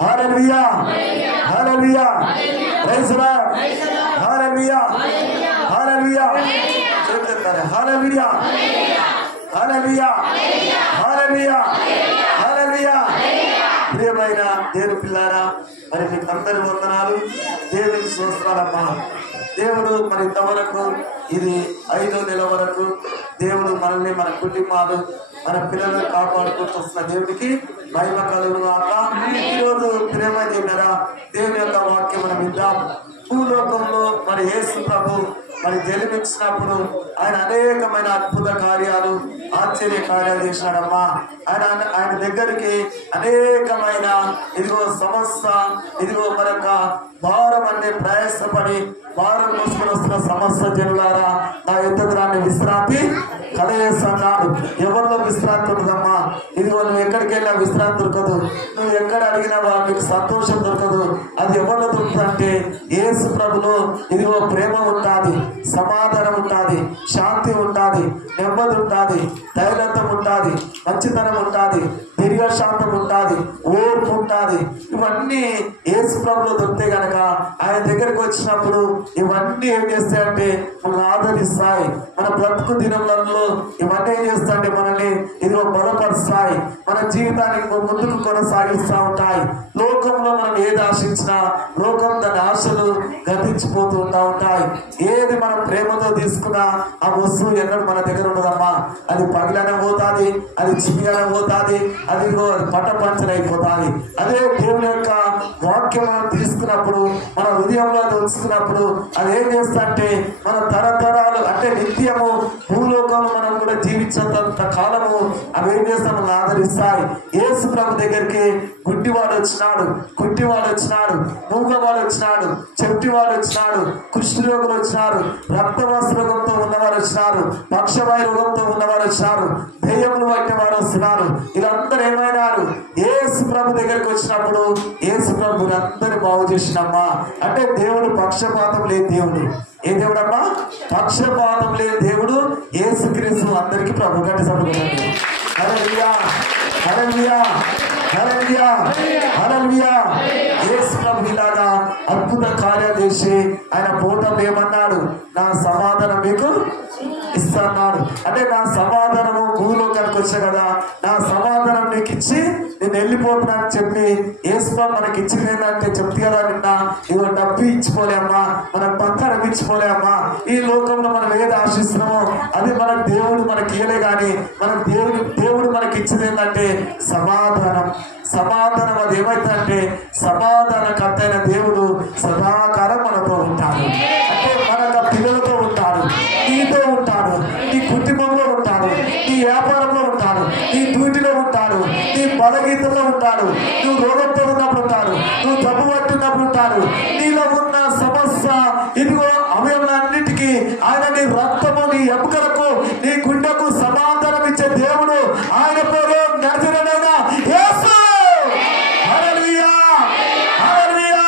హల్లెలూయా హల్లెలూయా praise lord హల్లెలూయా హల్లెలూయా చెప్తారా హల్లెలూయా హల్లెలూయా హల్లెలూయా హల్లెలూయా ప్రియమైన దేవుని పిల్లారా మరి మీకు అందరి వందనాలు దేవునికి స్తోత్రాలమ్మా దేవుడు మరి ఇంతవరకు ఇది 5వ నెల వరకు దేవుడు మనల్ని మన కుటుంబాలు మన పిల్లలను కాపాడుకుంటూ వస్తున్న దేవుడికి మహిమ కలుగును గాక. ఈరోజు ప్రియమైన దేవుని యొక్క వాక్యం మనం విందాం. భూలోకంలో మరి యేసు ప్రభు మరి జన్మించినప్పుడు ఆయన అనేకమైన అద్భుత కార్యాలు ఆశ్చర్య కార్యాలు చేసినాడమ్మా. ఆయన దగ్గరికి అనేకమైన ఇదిగో సమస్య ఇదిగో మరొక భారం అంటే ప్రయాసపడి భారం మోసుకొని వస్తున్న సమస్య జనులారా నా యుద్ధరాన్ని విశ్రాంతి కలయేస్తున్నాడు. ఎవరిలో విశ్రాంతి ఉంటుందమ్మా? ఇదిగో నువ్వు ఎక్కడికి వెళ్ళినా విశ్రాంతి దొరకదు. నువ్వు ఎక్కడ అడిగినా మీకు సంతోషం దొరకదు. అది ఎవరిలో దొరుకుతుందంటే యేసు ప్రభులో ఇదిగో ప్రేమ ఉంటుంది, సమాధానం ఉంటుంది, శాంతి ఉంటుంది, నెమ్మది ఉంటుంది, ధైర్యత్వం ఉంటుంది, మంచితనం ఉంటుంది, దీర్ఘశాంతం ఉంటుంది, ఓర్పు ఉంటుంది. ఇవన్నీ యేసు ప్రభులో దొరికితే గనక ఆయన దగ్గరికి వచ్చినప్పుడు ఇవన్నీ ఏం చేస్తాయంటే మనల్ని ఆదరిస్తాయి. మన బ్రతుకు దినములలో ఇవన్నీ ఏం చేస్తాయంటే మనల్ని ఇదిగో బలపరుస్తాయి, మన జీవితాన్ని ముందుకు కొనసాగిస్తూ ఉంటాయి. లోకంలో మనం ఏది ఆశించినా లోకం దాని ఆశలు గతించిపోతూ ఉంటాయి. ఏది మనం ప్రేమతో తీసుకున్నా ఆ వస్తువు ఎన్నడూ మన దగ్గర ఉండదమ్మా. అది పగిలనే పోతుంది, అది చిన్నగానే పోతుంది, అది పట్టపంచలైపోతుంది. అదే దేవుని యొక్క వాక్యం తీసుకున్నప్పుడు మన హృదయంలో ఉంచుకున్నప్పుడు అది ఏం చేస్తా అంటే మన తరతరాలు అంటే నిత్యము భూలోకంలో మనం కూడా జీవించేంత కాలము అవి ఏం చేస్తాం మనం ఆదరిస్తాయి. యేసు ప్రభు దగ్గరికి గుడ్డివాడు వచ్చినాడు, కుంటివాడు వచ్చినాడు, మూగవాడు వచ్చినాడు, చెవిటివాడు వచ్చినాడు, కుష్ఠరోగులు వచ్చినారు, రక్తవాస రోగంతో ఉన్నవారు వచ్చినారు, పక్షవాయు రోగంతో ఉన్నవారు వచ్చినారు, దెయ్యములు పట్టిన వారు వస్తున్నారు. వీళ్ళందరూ ఏమైనారు? యేసు ప్రభు దగ్గరికి వచ్చినప్పుడు యేసు ప్రభు అందరినీ బాగు చేసినమ్మా. అంటే దేవుడు పక్షపాతం లేని దేవుడు. ఏ దేవుడమ్మా? పక్షపాతం లేని దేవుడు యేసుక్రీస్తు అందరికీ ప్రభు. గట్టి సభ్యులు హల్లెలూయా హల్లెలూయా హల్లెలూయా హల్లెలూయా. యేసు ప్రభు ఇలాగా అద్భుత కార్యాలు చేసి ఆయన పోటం ఏమన్నాడు? నా సమాధానం మీకు ఇస్తున్నాడు. అంటే నా సమాధానము భూలోకానికి వచ్చా కదా, నా సమాధానం నీకు ఇచ్చి నేను వెళ్ళిపోతున్నా అని చెప్పి యేసు ప్రభు మనకి ఇచ్చింది ఏంటంటే చెప్తే కదా నిన్న ఇదిగో డబ్బు ఇచ్చిపోలేమ్మా, మనం బంగారం ఇచ్చిపోలేమ్మా. ఈ లోకంలో మనం ఏది ఆశిస్తున్నామో అది మనకు దేవుడు మనకి ఇయ్యలే కానీ మనకు దేవుడు మనకి ఇచ్చింది ఏంటంటే సమాధానం. సమాధానం అది ఏమైందంటే సమాధానకర్త అయిన దేవుడు సదాకాలం మనతో ఉంటాడు. అంటే మన పిల్లలతో ఉంటాడు, నీతో ఉంటాడు, నీ కుటుంబంలో ఉంటాడు, నీ వ్యాపారంలో ఉంటాడు, నీ డ్యూటీలో ఉంటాడు, నీ బలగీతంలో ఉంటాడు, నువ్వు రోగంతో ఉన్నప్పుడు ఉంటాడు, నువ్వు జబ్బు పట్టినప్పుడు ఉంటాడు. నీలో ఉన్న సమస్య ఇదిగో అవయవాలన్నిటికీ ఆయన నీ రక్తము నీ ఎముకలకు నీ గుండెకు సమాధానం ఇచ్చే దేవుడు. ఆయన పేరు నజరేయుడైన యేసు. హల్లెలూయా హల్లెలూయా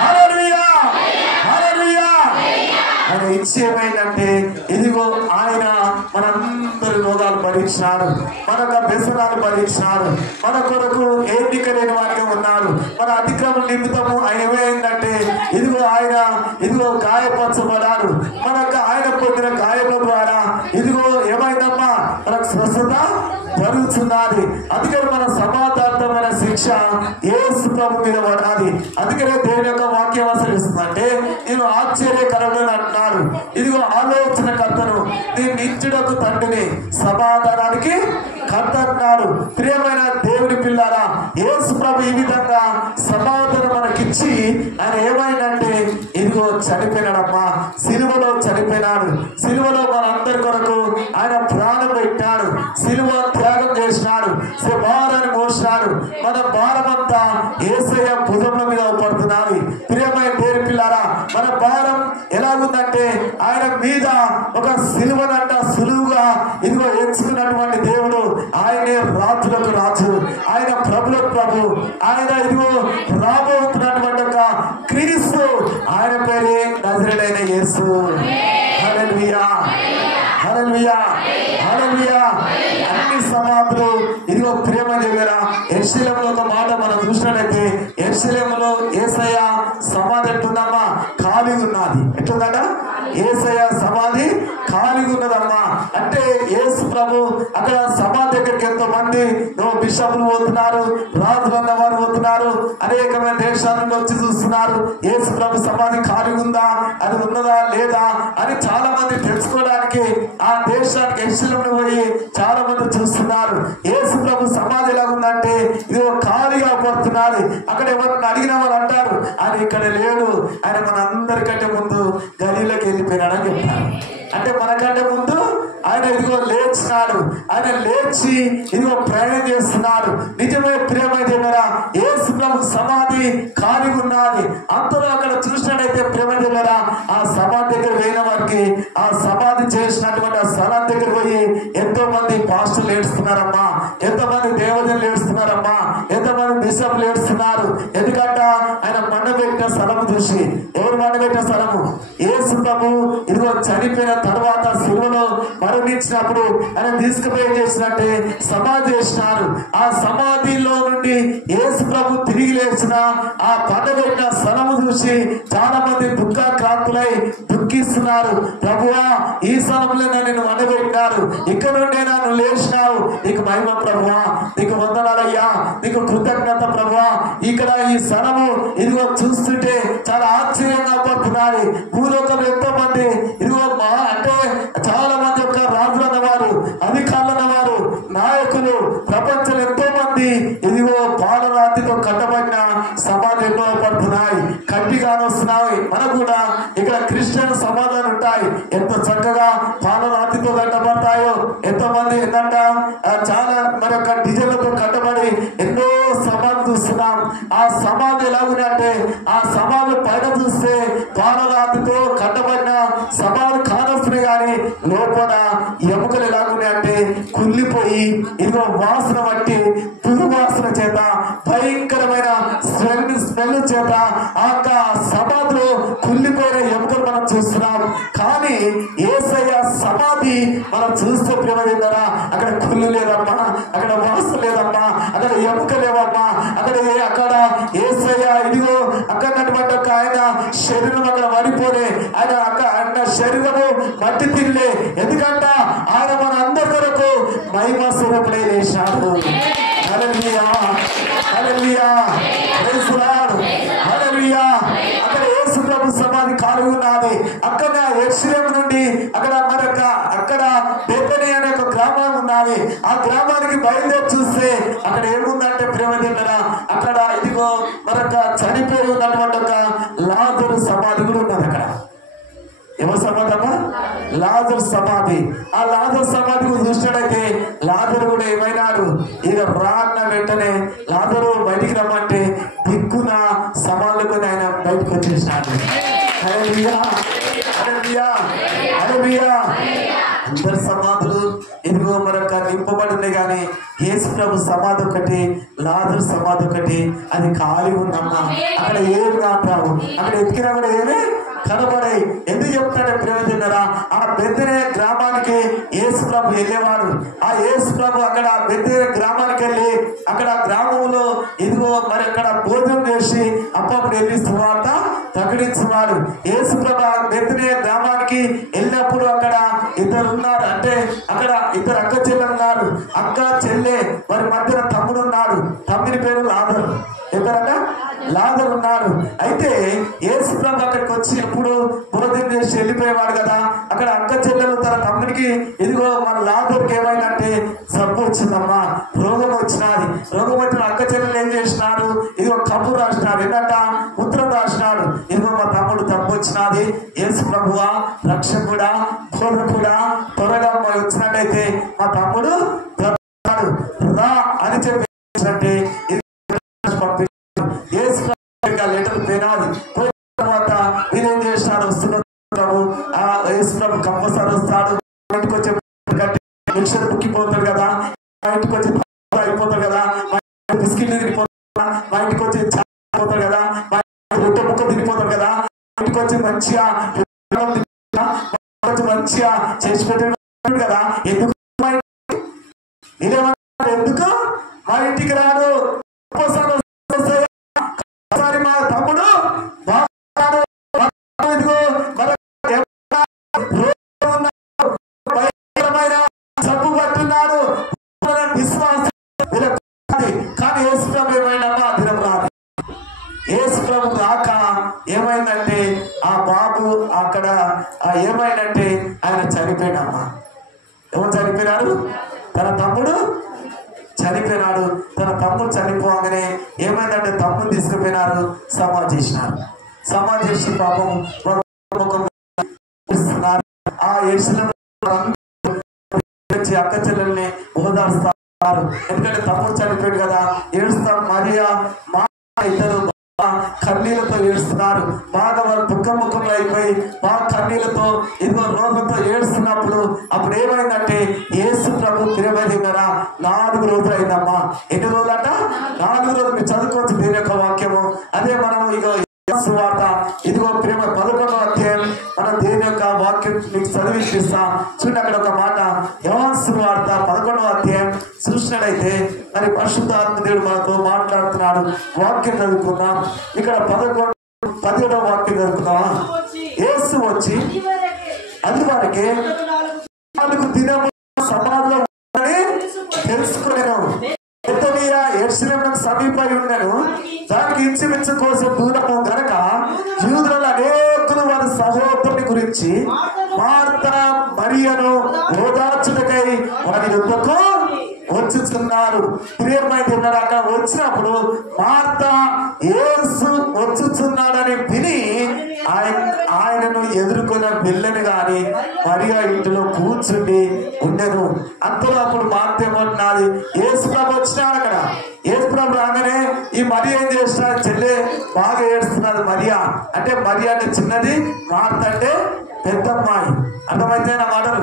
హల్లెలూయా హల్లెలూయా. ఆయన ఇచ్చేమైందంటే ఇదిగో ఆయన మనందరి రోగాలు భరించినాడు, మనకు వ్యసనాలు భరించినాడు, మన కొరకు ఏమిక లేని వారిగా ఉన్నాడు. మన అతిక్రమం నిమిత్తము ఆయన ఏమైందంటే ఇదిగో ఆయన ఇదిగో గాయపరచబడాడు. మనకు ఆయన పొందిన గాయముల ద్వారా ఇదిగో ఏమైందమ్మా మనకు స్వస్థత జరుగుతున్నది. అందుకని మన సమాధానమైన శిక్ష యేసు ప్రభు మీద పడాలి. అందుకనే దేవుని యొక్క వాక్యం అసలు ఇస్తుందంటే నేను ఆశ్చర్యకరుడు అంటున్నాడు. ఇదిగో ఆలోచన కర్తను, నేను నిత్యుడకు తండ్రిని, సమాధానానికి కర్త అంటున్నాడు. ప్రియమైన దేవుని పిల్లారా, యేసు ప్రభు ఈ విధంగా సమాధానం మనకిచ్చి ఆయన ఏమైందంటే ఇదిగో చనిపోయినాడమ్మా. సిలువలో చనిపోయినాడు. సిలువలో మనందరి కొరకు ఆయన ప్రాణం పెట్టాడు, సిలువ త్యాగం చేసినాడు, భారాన్ని మోసినాడు. మన భారమంతా యేసయ్య భుజముల మీద పడుతున్నది. ప్రియమైన దేవుని పిల్లారా, మన భారం ఎలాగుందంటే ఆయన మీద ఒక సిలువనంట సులువుగా ఇదిగో ఎంచుకున్నటువంటి దేవుడు. ఆయనే రాజులకు రాజు, ఆయన ప్రభులకు ప్రభు, ఆయన ఇదిగో రాబోతున్నటువంటి ఒక క్రీస్తు. ఆయన పేరే నజరేయుడైన యేసు. హల్లెలూయా హల్లెలూయా హల్లెలూయా. అన్ని సమాధులు ఇదిగో ప్రేమ దగ్గర యెరూషలేములో ఒక మాట మనం చూసినట్లయితే యెరూషలేములో యేసయ్య సమాధి ఎట్లుందమ్మా? ఖాళీగా ఉన్నది. ఎట్లుందట? యేసయ్య సమాధి ఖాళీగా ఉన్నదమ్మా. అంటే యేసు ప్రభు అక్కడ సమాధి దగ్గరికి ఎంతో మంది బిషపులు పోతున్నారు, రాజులు అన్న వారు పోతున్నారు, అనేకమైన దేశాల నుండి వచ్చి చూస్తున్నారు. యేసు ప్రభు సమాధి ఖాళీగా ఉందా, అది ఉన్నదా లేదా అని చాలా మంది తెలుసుకోవడానికి ఆ దేశానికి యెరూషలేముకు పోయి చాలా మంది చూస్తున్నారు. యేసు ప్రభు సమాధి ఎలాగుందంటే ఇది ఖాళీగా పడుతున్నది. అక్కడ ఎవరిని అడిగిన వాళ్ళు అంటారు ఆయన ఇక్కడ లేడు, ఆయన మన అందరికంటే ముందు గలీలోకి వెళ్ళిపోయినాడని చెప్తారు. అంటే మనకంటే ముందు ఆయన ఇదిగో లేచినాడు, ఆయన లేచి ఇదిగో ప్రయాణం చేస్తున్నాడు. నిజమే ప్రేమదేవరా, యేసు ప్రభు సమాధి ఖాళీగా ఉన్నది. అంతలో అక్కడ చూసినట్టయితే ప్రేమదేవరా, ఆ సమాధి దగ్గర పోయిన వారికి ఆ సమాధి చేసినటువంటి ఆ స్థలం దగ్గర పోయి ఎంతో మంది పాస్టర్లు ఏడుస్తున్నారమ్మా, ఎంతో మంది దేవతలు ఏడుస్తున్నారమ్మా, ఎంతో మంది బిషప్లు ఏడుస్తున్నారు. ఎందుకంటే ఆయన మండబెట్టిన స్థలం చూసి. ఎవరు మండబెట్టిన స్థలము? యేసు ప్రభు ఇదిగో చనిపోయిన తర్వాత సిలువలో మరణించినప్పుడు ఆయన తీసుకుపోయి చేసినట్టే సమాధి చేసినారు. ఆ సమాధిలో నుండి యేసు ప్రభు తిరిగి లేచిన ఆ పండబెట్టిన స్థలము చూసి చాలా మంది దుఃఖాక్రాంతులై దుఃఖిస్తున్నారు. ప్రభువా, ఈ స్థలంలో నేను వండబెట్టినారు, ఇక్కడ నుండి నన్ను లేచినావు, నీకు మహిమ ప్రభువా, నీకు వందనాలయ్యా, నీకు కృతజ్ఞత ప్రభువా. ఇక్కడ ఈ స్థలము ఇదిగో చూస్తుంటే చాలా ఆశ్చర్యంగా పడుతున్నది. భూలోకంలో ఎంతో మంది ఇదిగో అంటే చాలా మంది యొక్క రాజులు అన్నవారు, అధికారులు అన్నవారు, నాయకులు, ప్రపంచంలో ఎంతో మంది ఇదిగో పాలరాతితో కట్టబడిన సమాధులు ఎన్నో పడుతున్నాయి, కట్టిగానే వస్తున్నాయి. మనకు కూడా ఇక్కడ క్రిస్టియన్ సమాధానం ఉంటాయి, ఎంత చక్కగా పాలరాతితో కట్టబడతాయో. ఎంతో మంది ఏంటంట చాలా మన యొక్క డిజైన్లతో కట్టబడి ఎన్నో సమాధులు చూస్తున్నాం. ఆ సమాధి ఎలాగుందంటే ఆ సమాధి పైన చూస్తే పాలరాతితో కట్టబడిన సమాధి కానొస్తున్నాయి, కానీ లోపల ఎముకలు ఎలాగున్నాయంటే కుళ్ళిపోయి ఇదిగో వాసన బట్టి దుర్వాసన చేత భయంకరమైన స్మెల్ చేత ఆ సమాధిలో కుళ్ళిపోయిన ఎముకలు మనం చూస్తున్నాం. కానీ యేసయ్య సమాధి మనం చూస్తే ప్రేమదేవరా, అక్కడ కుళ్ళు లేదమ్మా, అక్కడ వాసన లేదమ్మా, అక్కడ ఎముక లేవమ్మా, అక్కడ యేసయ్య ఇదిగో అక్కడ ఆయన శరీరం అక్కడ పడిపోలే, ఆయన శరీరము మట్టి తినలే. ఎందుకంట ఆయన మన అందరి కొరకు మహిమ స్వరూపుడై లేచాడు. హల్లెలూయా, హల్లెలూయా, ప్రైజ్ లార్డ్, హల్లెలూయా. అక్కడ యేసు ప్రభు సమాధి ఖాళీ ఉన్నది. అక్కడ యెరూషలేము నుండి అక్కడ బేతనీ అనే ఒక గ్రామం ఉన్నది. ఆ గ్రామానికి బయలుదేరి చూస్తే అక్కడ ఏముందంటే ప్రేమదేవరా, అక్కడ ఇదిగో చనిపోయి ఉన్నటువంటి ఒక లాజరు సమాధి కూడా ఉన్నది. అక్కడ ఎవరు సమాధి అమ్మా? లాజరు సమాధి. ఆ లాజరు సమాధి చూసినట్టయితే లాజరు కూడా ఏమైనాడు, ఇక రాన్న వెంటనే లాజరు బయటికి రమ్మంటే దిక్కున సమాధులు ఆయన బయటకు వచ్చేసినాడు. హల్లెలూయా, హల్లెలూయా, హల్లెలూయా. అందరి సమాధులు ఇదిగో నింపబడి ఉన్నాయి, కానీ యేసు ప్రభు సమాధి ఒకటి, లాజరు సమాధి ఒకటి, అది ఖాళీ ఉందమ్మా. అక్కడ ఏమి రావు, అక్కడ ఎత్తికినా కూడా ఏమి కనబడాయి. ఎందుకు చెప్తాడే ప్రేమదేవరా, ఆ బెతనీ గ్రామానికి యేసు ప్రభు వెళ్ళేవాడు. ఆ యేసు ప్రభు అక్కడ బెతనీ గ్రామానికి వెళ్ళి అక్కడ గ్రామంలో ఇదిగో అక్కడ భోజనం చేసి అప్పుడు వెళ్ళి సువార్త ప్రకటించున్నాడు. యేసు ప్రభు బెతనీ గ్రామానికి వెళ్ళినప్పుడు అక్కడ ఇద్దరు ఉన్నారు, అంటే అక్కడ ఇద్దరు అక్క చెల్లెలు ఉన్నారు. అక్క చెల్లె వారి మధ్యన తమ్ముడు ఉన్నాడు. తమ్ముని పేరు లాజరు. ఎవరన్నా లాజరు ఉన్నాడు. అయితే యేసు ప్రభు అక్కడికి వచ్చి ఎప్పుడు భోజనం చేసి వెళ్ళిపోయేవాడు కదా. అక్కడ అక్క చెల్లెలు తన తమ్మునికి ఇదిగో మన లాజరుకి ఏమైందంటే జబ్బు వచ్చిందమ్మా, రోగం వచ్చినది. రోగం వచ్చిన అక్క చెల్లెలు ఏం చేసినాడు, ఇదిగో కబురు రాసినాడు, ఏంటంట ఉత్తరం రాసినాడు, ఇదిగో మా తమ్ముడు జబ్బు వచ్చినది, యేసు ప్రభువా, రక్షకుడా, బోధకుడా, త్వరగా వచ్చినట్టయితే మా తమ్ముడు రా అని చెప్పి లెటర్ పోయినాది. పోయిన తర్వాత వీరేం చేసినాడు, వస్తున్నాడు ఆ యేసు ప్రభు కంపల్సరీ వస్తాడు. ఇంటికి వచ్చే మిక్సర్ బుక్కిపోతాడు కదా, మా ఇంటికి వచ్చి అయిపోతాడు కదా, మా బిస్కెట్లు తినిపోతాడు, మా ఇంటికి వచ్చి పోతాడు కదా, మా రొట్టె ముక్క తినిపోతాడు కదా, మా ఇంటికి వచ్చి మంచిగా చేసి పెట్టాడు కదా. ఎందుకు ఎందుకు మా ఇంటికి రాడు? ఏమైందంటే ఆయన చనిపోయినమ్మా. ఎవరు చనిపోయినారు? తన తమ్ముడు చనిపోయినాడు. తన తమ్ముడు చనిపోగానే ఏమైందంటే తమ్ముడు తీసుకుపోయినారు, సమాధి చేసినారు. సమాధి చేసి పాపం ఆ ఎడ్స్లో అక్క చెల్లెల్ని ఓదార్స్తారు. ఎందుకంటే తమ్ముడు చనిపోయాడు కదా, ఏడుస్తాం. మరియా మా ఇద్దరు కన్నీళ్లతో ఏడుస్తున్నారు. బాగా వాళ్ళు దుఃఖముఖంలో అయిపోయి బాగా కన్నీళ్లతో ఇదిగో రోగంతో ఏడుస్తున్నప్పుడు అప్పుడు ఏమైందంటే యేసు ప్రభు తిరగదిగారా 4 రోజులు అయిందమ్మా. ఎన్ని రోజులంట? 4 రోజులు. మీరు చదువుకోవచ్చు దేని యొక్క వాక్యము. అదే మనం ఇగో సువార్త ఇదిగో ప్రేమ 11వ అధ్యాయం మనం దేని యొక్క వాక్యం మీకు చదివిస్తాం. చూడండి, అక్కడ ఒక మాట, యోహాను సువార్త 11వ అధ్యాయం చూసినట్టయితే మరి పరిశుద్ధాత్మ దేవుడు మనతో మాట్లాడుతున్నాడు. వాక్యం చదువుకుందాం. ఇక్కడ 17వ వాక్యం చదువుకుందామా? యేసు వచ్చి అది వరకే 4 దినము సమాధిలో తెలుసుకునేను. ఎరుషలేమునకు సమీపై ఉండెను. దానికి ఇంచుమించు కోసం దూరము గనక యూదులలో అనేకులు వారి సహోదరుని గురించి మార్తా మరియను ఓదార్చుటకై వారి యుద్ధకు వచ్చుచున్నారు. ప్రియమైనది అక్కడ వచ్చినప్పుడు మార్తా యేసు వచ్చుచున్నాడని విని ఆయనను ఎదుర్కొన్న వెళ్ళను గాని మరియా ఇంటిలో కూర్చుండి ఉండెను. అంతలో అప్పుడు మార్త ఏమంటున్నది, యేసు ప్రభు వచ్చినాడు. అక్కడ యేసు ప్రభు రాగానే ఈ మరియా ఏం చేస్తున్నారు? చెల్లె బాగా ఏడుస్తున్నారు. మరియా అంటే మరియా అంటే చిన్నది, మార్త అంటే పెద్దమ్మాయి. అర్థమైతే నా మాటలు?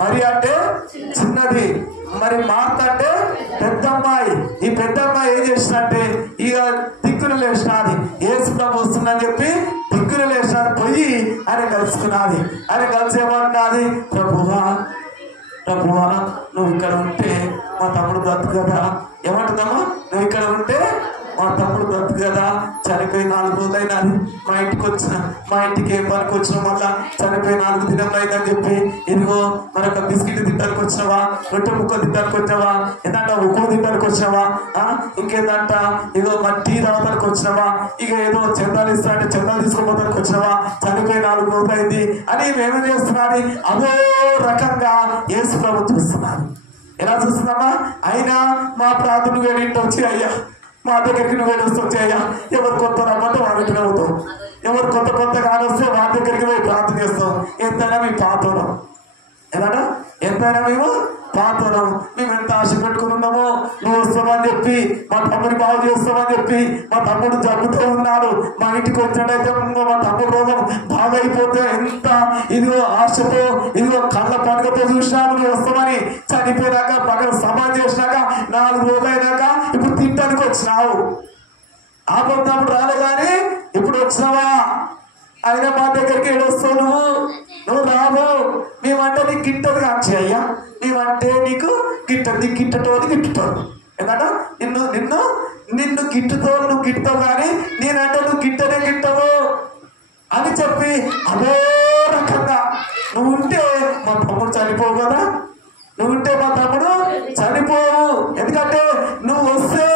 మరియా అంటే చిన్నది, మరి మార్త అంటే పెద్దమ్మాయి. ఈ పెద్దమ్మాయి ఏం చేసినట్టే ఇక దిక్కులు లేచినది. యేసు ప్రభు వస్తుందని చెప్పి దిక్కులు లేచినది. పోయి ఆయన కలుసుకున్నది. ఆయన కలిసి ఏమంటున్నది, ప్రభువా ప్రభువా నువ్వు ఇక్కడ ఉంటే మా తమ్ముడు బ్రతుకు కదా. ఏమంటుందమ్మా? నువ్వు ఇక్కడ ఉంటే మా తమ్ముడు బ్రతుకు కదా. చనిపోయి 4 రోజులు అయినది. మా ఇంటికి ఏం పనికి వచ్చిన మళ్ళా చనిపోయి 4 దినములు అయిందని చెప్పి ఇదిగో మరొక బిస్కెట్ తింటానికి వచ్చినావా, రొట్టె ముక్క తింటానికి వచ్చినావా, ఏంటంట ఉప్పు తింటానికి వచ్చినావా, ఇంకేందంట ఇదిగో మా టీ తాగడానికి వచ్చినావా, ఇక ఏదో చందాలు ఇస్తానంటే చందాలు తీసుకోపోతానికి వచ్చినావా, చనిపోయి 4 రోజులు అయింది అని మేమేం చేస్తున్నది అదో రకంగా యేసు ప్రభు చూస్తున్నారు. ఎలా చూస్తున్నామా? అయినా మా ప్రార్థన వేడింటి వచ్చి అయ్యా మా దగ్గరికి నువ్వు వచ్చి అయ్యా ఎవరు కొత్త రమ్మంటే వాళ్ళ దగ్గర అవుతావు, ఎవరు కొత్త కానొస్తే వాళ్ళ దగ్గరికి పోయి ప్రార్థన చేస్తాం. ఎంతైనా మేము పాతోరం, ఎలానా ఎంతైనా మేము పాతోరం. మేము ఎంత ఆశ పెట్టుకుని ఉన్నామో నువ్వు వస్తామని చెప్పి, మా తమ్ముడిని బాగు చేస్తామని చెప్పి. మా తమ్ముడు జబ్బుతో ఉన్నాడు, మా ఇంటికి వచ్చినట్టయితే మా తమ్ముడు రోగం బాగైపోతే ఎంత ఇదిగో ఆశతో ఇదిగో కళ్ళ పండుగతో చూసినాము నువ్వు వస్తామని. చనిపోయినాక పక్కన సమాధి చేసినాక 4 రోజులు అయినాక ఇప్పుడు తింటానికి వచ్చినావు. ఆపడినప్పుడు రాలే కానీ ఇప్పుడు వచ్చినావా? అయినా మా దగ్గరికి ఏడొస్తావు నువ్వు రావు. మేమంటే నీకు గిట్టదు కాంచి అయ్యా, మేమంటే నీకు గిట్టదు. నీకు గిట్టటోని గిట్టుతావు. ఎందుకంటే నిన్ను గిట్టుతావు, నువ్వు గిట్టుతావు కానీ నేనంటే నువ్వు గిట్టవు అని చెప్పి అదే రకంగా నువ్వు ఉంటే మా తమ్ముడు చనిపోవు కదా. నువ్వు ఉంటే మా తమ్ముడు చనిపోవు. ఎందుకంటే నువ్వు వస్తే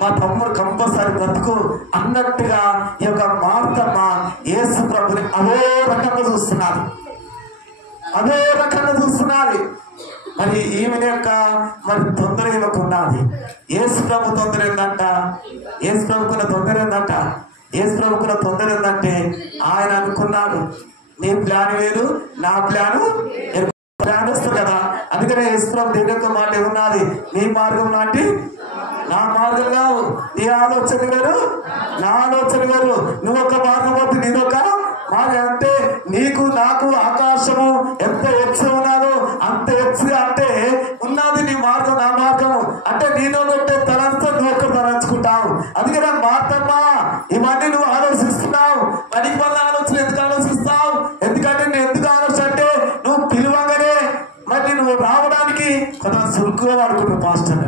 మా తమ్ముడు కంపల్సరీ బ్రతుకు అన్నట్టుగా ఈ యొక్క మార్తమ్మ యేసు ప్రభుని అదే రకంగా చూస్తున్నారు. మరి ఈమె యొక్క మరి తొందర ఇవ్వకున్నది. యేసు ప్రభు తొందర ఏందంట? యేసు ప్రభుకున్న తొందర ఏందంట? యేసు ప్రభుకున్న తొందర ఏందంటే ఆయన అనుకున్నాడు నీ ప్లాన్ వేరు, నా ప్లాను ప్లాన్ వస్తుంది కదా. అందుకనే యేసు ప్రభు దేవుని యొక్క మాట ఏమున్నది? నీ మార్గం లాంటి నా మార్గం కావు, నీ ఆలోచన వేరు నా ఆలోచన వేరు. నువ్వు ఒక మార్గం పోతే నేనొక మార్గం. అంటే నీకు నాకు ఆకాశము ఎంత ఎత్తు ఉన్నదో అంత ఎత్తు అంటే ఉన్నది నీ మార్గం నా మార్గం. అంటే నేను పెట్టే తలంతా నువ్వు ఒక్క తలంచుకుంటావు. అందుకనే మార్తమ్మా ఇవన్నీ నువ్వు ఆలోచిస్తున్నావు. పనికి వల్ల ఆలోచన ఎందుకు ఆలోచిస్తావు? ఎందుకంటే నేను ఎందుకు ఆలోచన అంటే నువ్వు పిలువగానే మరి నువ్వు రావడానికి కొంత సురుకుగా వాడుకుంటావు. పాస్టర్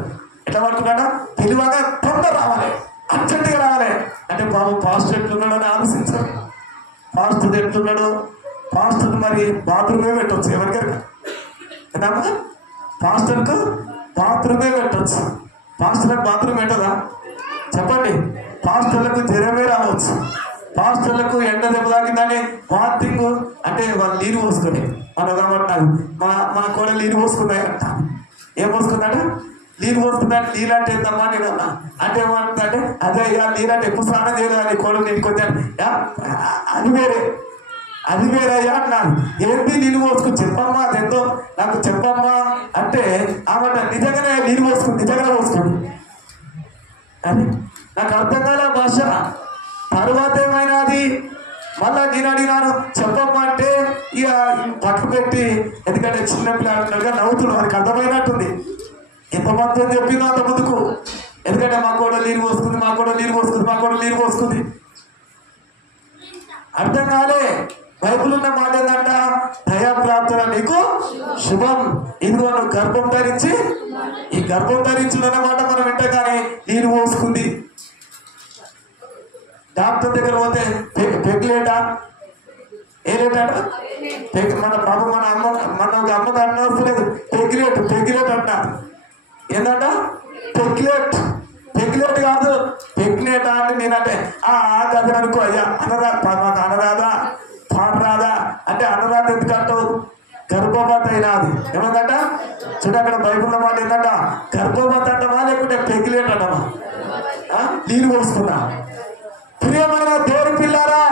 ఎట్లా పడుకున్నాడా? పిలువగా తొందర రావాలి, అర్జెంటుగా రావాలి అంటే బాబు పాస్టర్ ఎట్లున్నాడు అని ఆలోచించారు. పాస్టర్ ఎట్లున్నాడు? పాస్టర్ మరి బాత్రూమే పెట్టవచ్చు. ఎవరికైనా ఏదమ్మా పాస్టర్కు బాత్రూమే పెట్టవచ్చు. పాస్టర్లకు బాత్రూమ్ పెట్టదా? చెప్పండి. పాస్టర్లకు జ్వరమే రావచ్చు, పాస్టర్లకు ఎండ దెబ్బ తాకిందని వార్తింగ్ అంటే వాళ్ళు నీరు పోసుకొని మనం కాబట్టి మా కూడా నీరు పోసుకున్నాయంట. ఏం పోసుకుందంట? నీరు పోసుకుందంటే నీళ్ళు అంటే ఏందమ్మా నేను అన్నా అంటే ఏమంటుందంటే అదే ఇక నీళ్ళు అంటే ఎక్కువ స్నానం చేయలేదు కోడలు నీటికి వచ్చాను అది వేరే అయ్యా అన్నాను. ఏంటి నీళ్ళు పోసుకుని చెప్పమ్మా అదేందో నాకు చెప్పమ్మా అంటే ఆమె నిజంగానే నీళ్ళు పోసుకుని నిజంగానే పోసుకుని అని నాకు అర్థం కాలే భాష. తర్వాత ఏమైనాది మళ్ళా నేను అడిగినాను చెప్పమ్మా అంటే ఇక పట్టు పెట్టి ఎందుకంటే చిన్నపిల్లలుగా నవ్వుతున్నాడు. వారికి అర్థమైనట్టుంది ఎంతమంది అని చెప్పిందో అంత ముందుకు. ఎందుకంటే మా కూడా నీరు పోసుకుంది మా కూడా నీరు పోసుకుంది మా కూడా నీరు పోసుకుంది అర్థం కాలే. బైబుల్ ఉన్న మాట ఏంటంట? దయాప్రాప్తుల నీకు శుభం. ఇదిగో నువ్వు గర్భం ధరించి ఈ గర్భం ధరించున్న మాట మనం వింటే కానీ నీరు పోసుకుంది. డాక్టర్ దగ్గర పోతే పెగ్లేటా ఏ లేటాడ మన బాబు మన అమ్మ అన్నవసరం లేదు. పెగ్లేట్ అంటారు. ఏంటంట? పెగ్లేట్ కాదు పెగ్లేట్ అంటే నేనంటే అది అనుకో అయ్యా అనరా మాకు అనరాదా పాడరాదా అంటే అనరాదు ఎందుకంటావు? గర్భవతి అయినది ఏమందంట? చూడ అక్కడ బైబుల్ మాట ఏంటంట? గర్భవతి అంటమా లేకుంటే పెగ్లేట్ అంటమా? నీరు పోసుకున్నా. ప్రియమైన దేవుని పిల్లారా,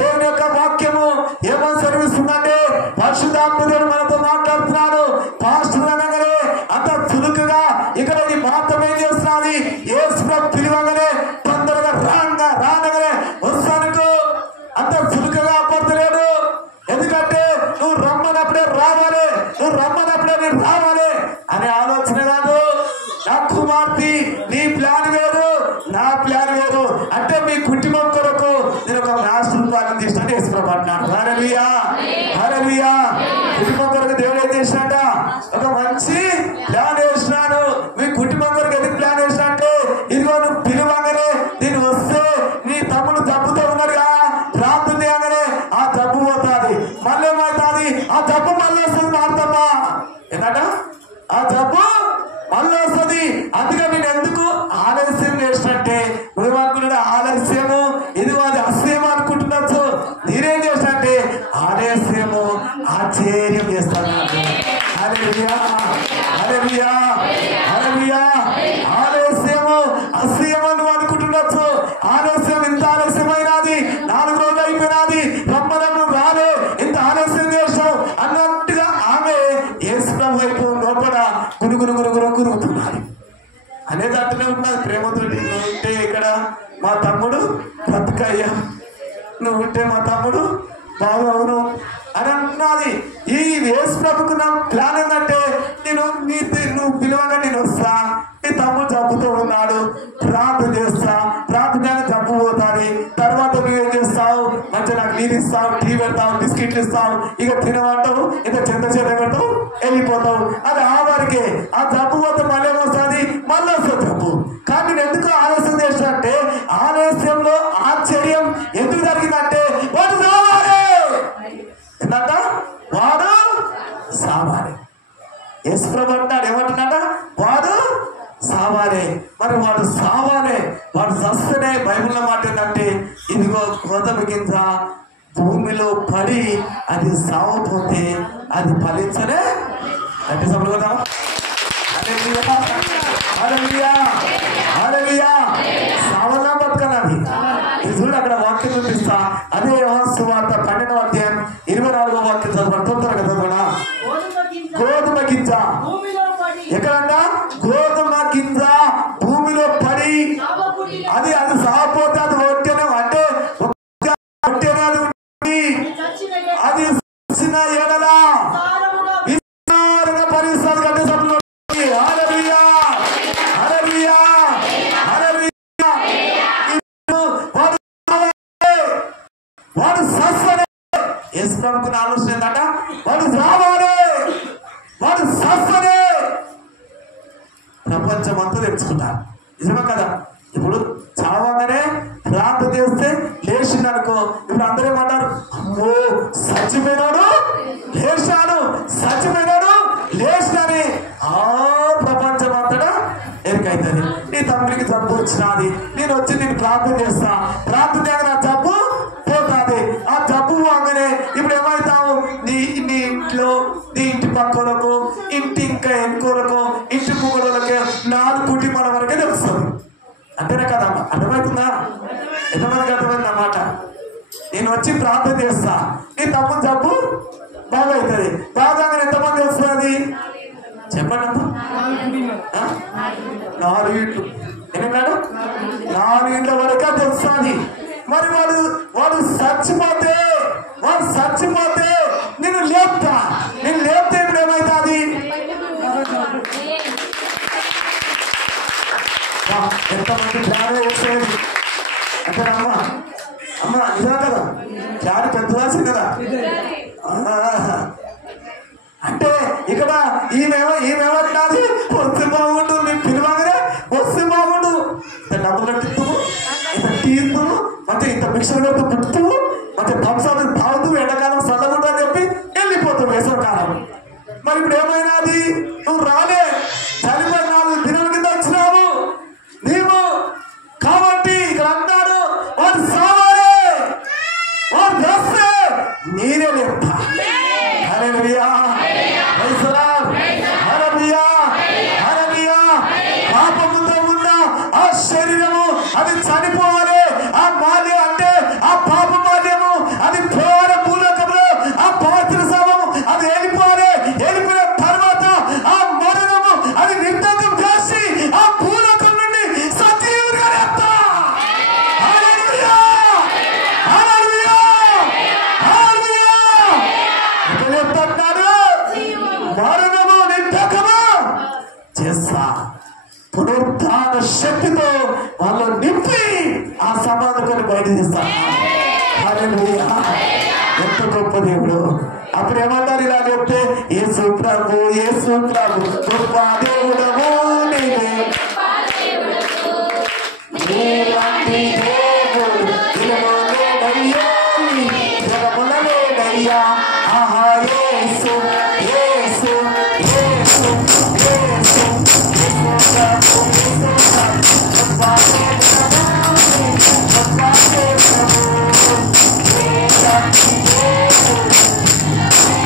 దేవుని యొక్క వాక్యము ఏమని సెలవిస్తుందంటే పరిశుద్ధాత్ముడు మనతో మాట్లాడుతున్నాడు. పాస్టర్ అనగానే అంత చురుకుగా ఇక్కడ ఈ ప్రాంతం ఏం చేస్తున్నది? యేసు పిలువగానే తొందరగా రానగానే వస్తానుకో అంత చురుకుగా పడతలేడు. ఎందుకంటే నువ్వు రమ్మనప్పుడే రావాలి, నువ్వు రమ్మనప్పుడే నేను రావాలి అనే ఆలోచన కాదు. నా కుమార్తె నీ ప్లాన్ వేరు నా ప్లాన్ వేరు. అంటే మీ కుటుంబం కొరకు నేను ఒక ₹1,000 తీసినట్టు వేసుకున్నాను. హల్లెలూయా హల్లెలూయా. కుటుంబం కొరకు దేవుడు ఏం చేసినట్ట? ఒక మంచి ప్లాన్ వేసినాను. మీ కుటుంబం కొరకు ఎందుకు ప్లాన్ వేసినా అంటే ఇదిగో నువ్వు పిలువగానే నేను వస్తే నీ తమ్ముడు జబ్బుతో ఉన్నాడుగా రాత్రి అనగానే ఆ జబ్బు పోతుంది. మళ్ళీ ఏమవుతుంది? ఆ జబ్బు మళ్ళీ వస్తుంది. మారుతామా ఏంటంట? ఆ జబ్బు మళ్ళీ వస్తుంది. అందుకే నేను ఎందుకు ఆలస్యం చేసినట్టే నువ్వేమనుకున్నాడు? ఆలస్యము ఇది అది అస్యము అనుకుంటున్నచ్చు. నేనేం చేసినట్టే ఆలస్యము ఆశ్చర్యం చేస్తాను. హల్లెలూయా హల్లెలూయా హల్లెలూయా. ఆలస్యము అస్యము నువ్వు అనుకుంటున్నచ్చు. ఆలస్యం ఇంత ఆలస్యమైనది 4 రోజులు అయిపోయినది రమ్మనము రాలే ఇంత ఆలస్యం చేసావు అన్నట్టుగా ఆమె యేసు వైపు లోపల గురుగుతున్నారు అనేది అట్లనే ఉన్నది. ప్రేమతోటి నువ్వు ఉంటే ఇక్కడ మా తమ్ముడు బ్రతుకయ్యా, నువ్వు ఉంటే మా తమ్ముడు బాగవును అని అంటున్నది. ఈ యేసు ప్రభుకున్న ప్లాన్ ఏంటంటే నువ్వు పిలువగా నేను వస్తా, నీ తమ్ముడు జబ్బుతో ఉన్నాడు, ప్రార్థన చేస్తా, ప్రార్థన జబ్బు పోతుంది. తర్వాత నువ్వేం చేస్తావు? మంచిగా నాకు నీరు ఇస్తావు, టీ పెడతావు, బిస్కెట్లు ఇస్తావు, ఇక తినమంటావు, ఇంత చెత్త పెడతావు, వెళ్ళిపోతావు. అది ఆ వరకే. ఆ జబ్బు పోతే మళ్ళీ ఏమొస్తుంది? మళ్ళీ వస్తుంది జబ్బు. కానీ నేను ఎందుకు ఆలస్యం చేసినంటే ఆలస్యంలో ఆశ్చర్యం ఎందుకు జరిగిందంటే వాడు రావాలి. ఏంటంట? వాడు సావాలి. యేసు ప్రభు అంటాడు ఏమంటున్నాడ? వాడు సావాలి. మరి వాడు సావాలి, వాడు చస్తేనే బైబిల్లో మాట ఏంటంటే ఇదిగో గోధుమ గింజ భూమిలో పడి అది సావపోతే అది ఫలించలే అంటే సభలు కదా. సావలా బతకనాలి. చూడు అక్కడ వాక్యం చూపిస్తా. అదే యోహాను సువార్త 12వ అధ్యాయం 24వ వాక్యం చదవండి. తొందరగా చదవనా? గోధుమ గింజ ఎక్కడన్నా? గోధుమ గింజ భూమిలో పడి అది సాగపోతే అది ఒట్టేనే అంటే అది చిన్న ఎడల పరిస్థితి కంటే సభలో వాడు సస్వనే. యేసు ప్రభుకున్న ఆలోచన ఏంటంట? వాడు రావాలి, వాడు సస్వనే. ప్రపంచం అంతా తెలుసుకుంటారు. నిజమే కదా? ఇప్పుడు చావగానే ప్రార్థన చేస్తే లేచింది అనుకో, ఇప్పుడు అందరూ ఏమంటారు? అమ్మో చచ్చిపోయినాడు లేచాడు, చచ్చిపోయినాడు లేచినని ప్రపంచం అంతటా ఎరికైతుంది. నీ తమ్ముడికి జబ్బు వచ్చినది, నేను వచ్చి నేను ప్రార్థన చేస్తా, ప్రార్థన చేయగా జబ్బు ఎంతమందికి అర్థమైంది అన్నమాట. నేను వచ్చి ప్రార్థన చేస్తా, నీ తమ్ముడు జబ్బు బాగా అవుతుంది. బాగా ఎంతమంది వస్తుంది చెప్పండి అమ్మా. 4 ఇంట్లు ఏమన్నాడు? 4 ఇంట్ల వరకు తెలుస్తుంది. మరి వాడు చచ్చిపోతే నేను లేపుతా. నేను లేపితే ఇప్పుడు ఏమవుతుంది? ఎంతమంది ధ్యానం వచ్చేది అంటే అమ్మ నిజమే కదా, ధ్యానం పెద్దవాల్సి కదా. అంటే ఇక్కడ ఈమెమంటున్నది వస్తే బాగుండు, నేను పిలవగానే వస్తే బాగుండు, ఇంత డబ్బులు కట్టిస్తూ, ఇంత టీస్తూ, మంచిగా ఇంత మిక్సర్ పెడుతూ పుట్టుతూ, మంచిగా థమ్స్అప్ తాగుతూ, ఎండాకాలం చల్లగుండు అని చెప్పి వెళ్ళిపోతావు వేసవకాలం. మరి ఇప్పుడు ఏమైనాది? నువ్వు రాలే, చనిపోయి 4 దినాల కింద వచ్చినావు నీవు. కాబట్టి ఇక్కడ అంటాడు వాడు సావాలే, వాడు చేస్తే నేనే లేపుతా. హల్లెలూయా, ప్రైజ్ ది లార్డ్, హల్లెలూయా, హల్లెలూయా. పాపముతో ఉన్న ఆ శరీరము అది చనిపోవాలి. ఆ మాల్యం అంటే ఆ పాప మాల్యము అది పోవాలి. భూలోకంలో ఆ పాత్ర శవము అది వెళ్ళిపోవాలి. వెళ్ళిపోయిన తర్వాత ఆ మరణము అది నిర్బంధం చేసి ఆ భూలోకం నుండి సజీవుడిగా లేపుతా. హల్లెలూయా, హల్లెలూయా, హల్లెలూయా. ఎక్కడ లేపుతాడు? మరణము నిర్బంధము చేస్తా. పునరుద్ధాన శక్తితో వాళ్ళు నింపి ఆ సమాధిని బయట తీస్తా. హల్లెలూయా, ఎంత గొప్ప దేవుడు. అప్పుడు ఏమంటారు? ఇలా చెప్తే యేసు ప్రభు, యేసు ప్రభు గొప్ప దేవుడవు నీవే, నీలాంటి దేవుడు ఇలాగో లేడయ్యా, జగమున లేడయ్యా. ఆహా యేసు, యేసు, యేసు, యేసు, యేసు ప్రభు, యేసు ప్రభు గొప్ప దేవుడవు నీవే, గొప్ప దేవుడవు నీలాంటి దేవుడు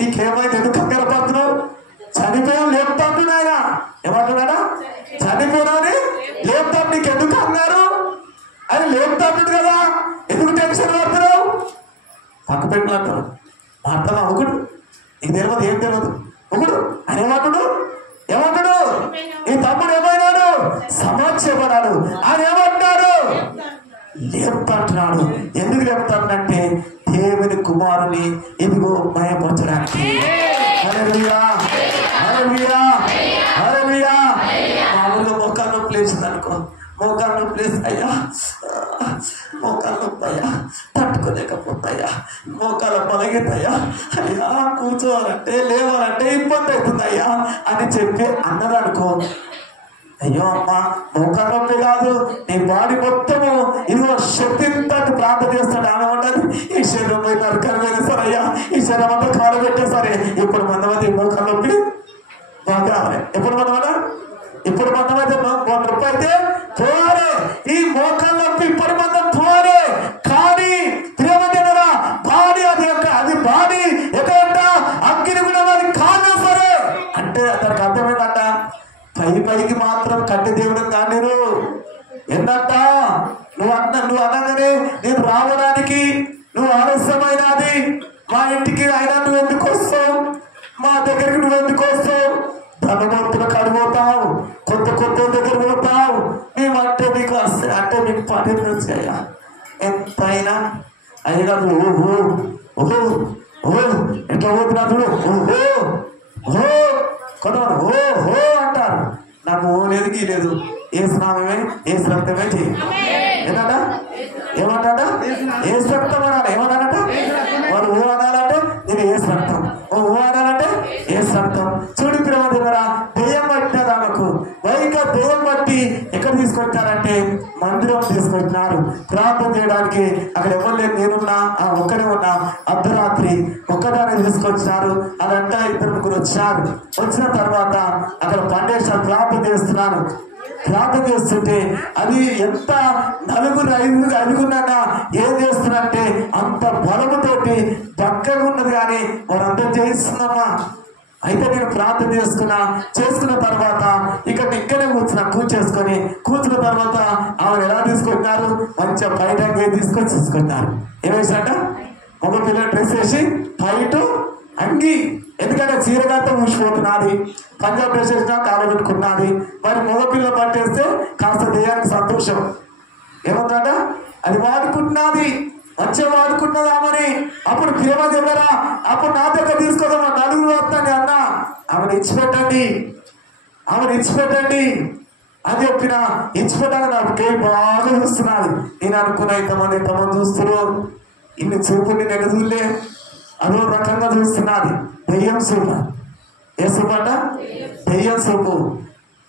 నీకేమైంది? ఎందుకు కంగారు పడుతున్నావు? చనిపోయావు లేపుతాడు ఆయన. ఏమంటున్నాడా? చనిపోయినాని లేపుతాడు. నీకు ఎందుకు అన్నారు? ఆయన లేపుతాడు కదా, ఎందుకు టెన్షన్ పడుతున్నావు? పక్క పెట్టినట్టు మాట్లాడదాం. ఒకడు నీకు తెలియదు, ఏం తెలియదు. ఒకడు ఆయన ఏమంటాడు? ఈ తమ్ముడు ఏమైనాడు? సమాచారపడాడు. ఆయన ఏమంటున్నాడు? లేపుతాడు. ఎందుకు లేపుతాడంటే దేవుని కుమారుని ఇదిగో మయపరచడానికి. హల్లెలూయా, హల్లెలూయా, హల్లెలూయా. మామూలుగా మోకాలు నొప్పి లేచింది అనుకో, మోకాలు నొప్పి లేసి అయ్యా మోకాలు నొప్పి అయ్యా తట్టుకోలేకపోతాయా, మోకాల పలగిద్దయ్యా, అయ్యా కూర్చోవాలంటే లేవాలంటే ఇబ్బంది అవుతుంది అయ్యా అని చెప్పి అన్నదనుకో, అయ్యో అమ్మ మోకాలు నొప్పి కాదు నీ బాడీ మొత్తము ఇదిగో శక్తి ప్రార్థన చేస్తాడు. ఆమె ఉంటుంది ఈ శరీరం పోయి నరకమైన సరే అయ్యా, ఈ శరీరం అంతా కాలు పెట్టే సరే. ఇప్పుడు మందమంది మోకాలు నొప్పి బాగా ఎప్పుడు మందమన్నా, ఇప్పుడు మందమైతే 100 రూపాయలు అయితే పోరే, ఈ మోకాలు నొప్పి ఇప్పుడు మందం పోరే. కానీ ప్రియమైన బాడీ అది బాడీ ఎక్కడ అగ్ని కూడా వాడి కాదు సరే అంటే దానికి అర్థమైందంట. పైకి మాత్రం కట్టి దేవుడు కానీరు ఏంటంట, నువ్వు అనగానే నేను రావడానికి నువ్వు ఆలస్యమైనది, మా ఇంటికి అయినా నువ్వు ఎందుకు వస్తావు, మా దగ్గరికి నువ్వు ఎందుకు వస్తావు, ధనవంతుల కడిపోతావు, కొత్త దగ్గర పోతావు, మేమంటే నీకు వస్తాయి అంటే మీకు పని వచ్చాయా ఎంతైనా అది కాదు. ఓహో ఓహో ఓహో ఎట్లా పోతున్నా చూడు, ఓహో ఓహో కొంతమంది ఓహో అంటారు. నాకు ఓ లేదు గీ లేదు, ఏ స్నానమే ఏ రక్తమే చెయ్యి. ఏంటంట ఏమంటాడ ఏ రక్తం అనాలి, ఏమన్నాడట వాడు ఓ అనాలంటే నేను ఏ రక్తం, ఓ అనాలంటే ఏ రక్తం. చూడు ప్రియమా, దెయ్యం పట్టినది ఆమెకు. వైగా దెయ్యం పట్టి ఎక్కడ తీసుకొచ్చారంటే మందిరం తీసుకొచ్చినారు ప్రార్థన చేయడానికి. అక్కడ ఎవరు లేదు, నేనున్నా ఒక్కనే ఉన్నా. అర్ధరాత్రి ఒక్కదాన్ని తీసుకొచ్చినారు. అదంతా 2-3 వచ్చారు. వచ్చిన తర్వాత అక్కడ పండేశారు, ప్రార్థన చేస్తున్నాను. ప్రార్థన చేస్తుంటే అది ఎంత 4-5 ఏం చేస్తున్నారంటే అంత బలముతోటి పక్కగా ఉన్నది. కానీ వారంతా చేయిస్తున్నామా. అయితే నేను ప్రార్థన చేసుకున్న తర్వాత ఇక్కడే కూర్చున్న తర్వాత ఆమెను ఎలా తీసుకుంటున్నారు, మంచిగా బయట తీసుకొచ్చుకున్నారు. ఏమేసాట మగ పిల్లల డ్రెస్ వేసి బయట అంగి, ఎందుకంటే చీరగాతో ఊసిపోతున్నది, పంజాబ్ డ్రెస్ వేసినా కాలు పెట్టుకున్నది. మరి మగపిల్ల పట్టేస్తే కాస్త దేయానికి సంతోషం ఏమంటాడ, అది వాడుకుంటున్నది, మంచిగా వాడుకుంటున్నదామని. అప్పుడు ప్రేమ దగ్గర అప్పుడు నా దగ్గర తీసుకోదామా, 4 వస్తాను అన్న, ఆమెను ఇచ్చిపెట్టండి అని చెప్పిన. ఇచ్చిపెట్టాక నాకు బాగా చూస్తున్నది. నేను అనుకున్నా ఇంతమంది చూస్తున్నారు, ఇన్ని చూపులు నేను ఎదుగులే అదో రకంగా చూస్తున్నది. దెయ్యం సూపు, ఏ సూపు అంట, దెయ్యం సూపు.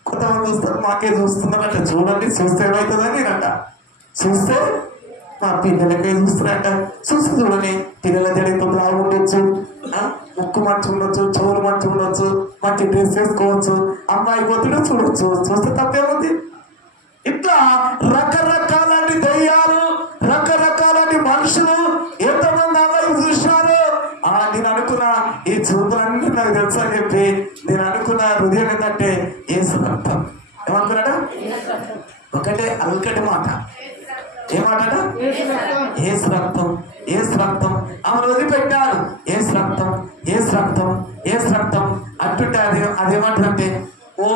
కొంతమంది చూస్తారు, మాకే చూస్తున్నారంట. చూడండి, చూస్తే ఏమవుతుందని నేనంట, చూస్తే మా పిల్లలకే చూస్తున్నారంట. చూడండి, పిల్లల జడితో బాగుండొచ్చు, ముక్కు మంచి ఉండొచ్చు, చెవులు మంచి ఉండొచ్చు, మంచి డ్రెస్ వేసుకోవచ్చు, అమ్మాయి పోతుండే చూడొచ్చు, చూస్తే తప్పేముంది. ఇట్లా రకరకాలని దెయ్యాలు, రకరకాలని మనుషులు ఎంతమంది అమ్మాయి చూసినారు. నేను అనుకున్నా ఈ చూపులన్నీ నాకు తెలుసు అని చెప్పి నేను అనుకున్న హృదయం ఏంటంటే ఏసు రక్తం. ఏమనుకున్నాడా, ఒకటే అల్కటి మాట, ఏమాటట ఏసు రక్తం, ఏసు రక్తం. ఆమెను వదిలిపెట్టాడు. ఏసు రక్తం అంటుంటే అదేమంటుందంటే ఓ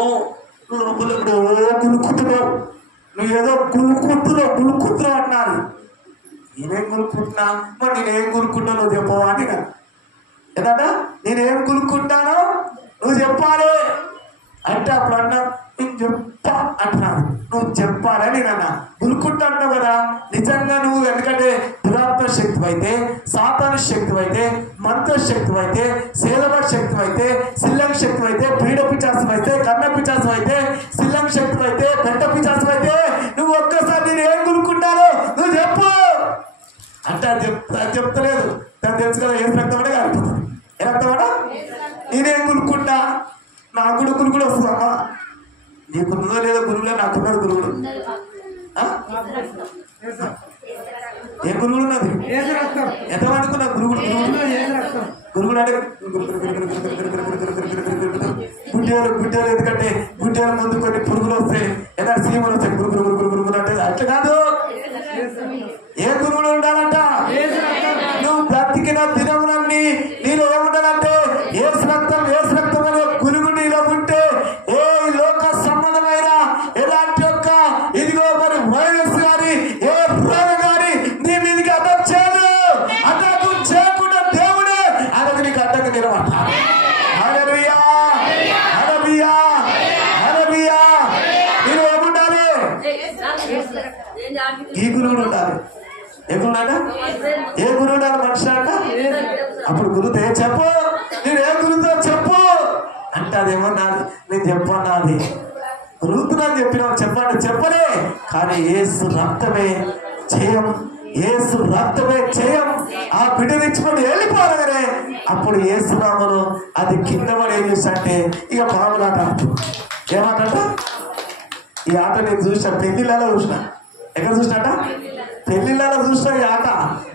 లోపల గులుకుతున్నావు, నువ్వేదో గులుకుతున్నావు అన్నారు. నేనేం గులుకుంటున్నా, మరి నేనేం గులుకుంటానో నువ్వు చెప్పవా అని. ఏదన్నా నేనేం గులుకుంటానో నువ్వు చెప్పాలి అంటే అప్పుడు అన్నా నేను చెప్పా అంటున్నాను, నువ్వు చెప్పాలని నేనన్నా. గులుకుంటా అంటావు కదా, నిజంగా నువ్వు ఎందుకంటే దురాత్మ శక్తి అయితే, సాతాను శక్తి అయితే, మంత్ర శక్తి అయితే, సేలవ శక్తి అయితే, సిల్లం శక్తి అయితే, పీడ పిచాసం అయితే, కన్న పిచాసం అయితే, సిల్లం శక్తి అయితే, పెంట పిచాసం అయితే, నువ్వు ఒక్కసారి నేను ఏం గులుకుంటానో నువ్వు చెప్పు అంటే అది చెప్తలేదు. దాన్ని తెలుసు కదా, ఏం రక్తమనే కాలిపోతుంది. ఏ రక్తమడా, నేనేం గులుకుంటా, నా గురుకులు కూడా వస్తుందమ్మా. నీకున్నదో లేదో గురువులే, నాకున్నాడు గురువులు. ఏ గురువులు ఉన్నది, ఎంతమందికి ఉన్న గురువులు అంటే గుడ్డేలు. ఎందుకంటే గుడ్డేల ముందు కొన్ని పురుగులు వస్తాయి, ఏదైనా సీమలు వస్తాయి, గురుగురు అంటే అట్లా కాదు. ఏ గురువులు ఉండాలంట, నువ్వు బ్రతికిన దినములన్నీ నీలో ఏముండాలంటే ఏసు రక్తం అనే గురువు నీలో ఉంటే ఏ లోక సంబంధమైన ఎలాంటి యొక్క ఇదిగో మరి వైరస్ కానీ ఏ రోగం కానీ నీ మీదకి అటాక్ చేయదు. అటాక్ నిలబడాలి. హల్లెలూయా హల్లెలూయా హల్లెలూయా. మీరు ఏముండాలి? ఈ గురువుడు ఉండాలి. ఏ గురువు అంట? ఏ గురువు ఉండాలి మనిషి అంట? అప్పుడు గురువుతో చెప్పు, నేను ఏ గురువుతో చెప్పు అంటే అదేమన్నాది, నేను చెప్పన్నాది. గురువుతో చెప్పినా చెప్పండి చెప్పలే, కానీ యేసు రక్తమే జయం, యేసు రక్తమే జయం. ఆ బిడ్డ తెచ్చుకొని వెళ్ళిపోగానే అప్పుడు యేసునామను అది కింద పడి ఏం చేస్తంటే ఇక పాములాట ఏమంట. ఈ ఆట నేను చూసిన పెళ్లిళ్ళలో చూసిన. ఎక్కడ చూసినట? పెళ్లిళ్ళలో చూసిన ఈ ఆట.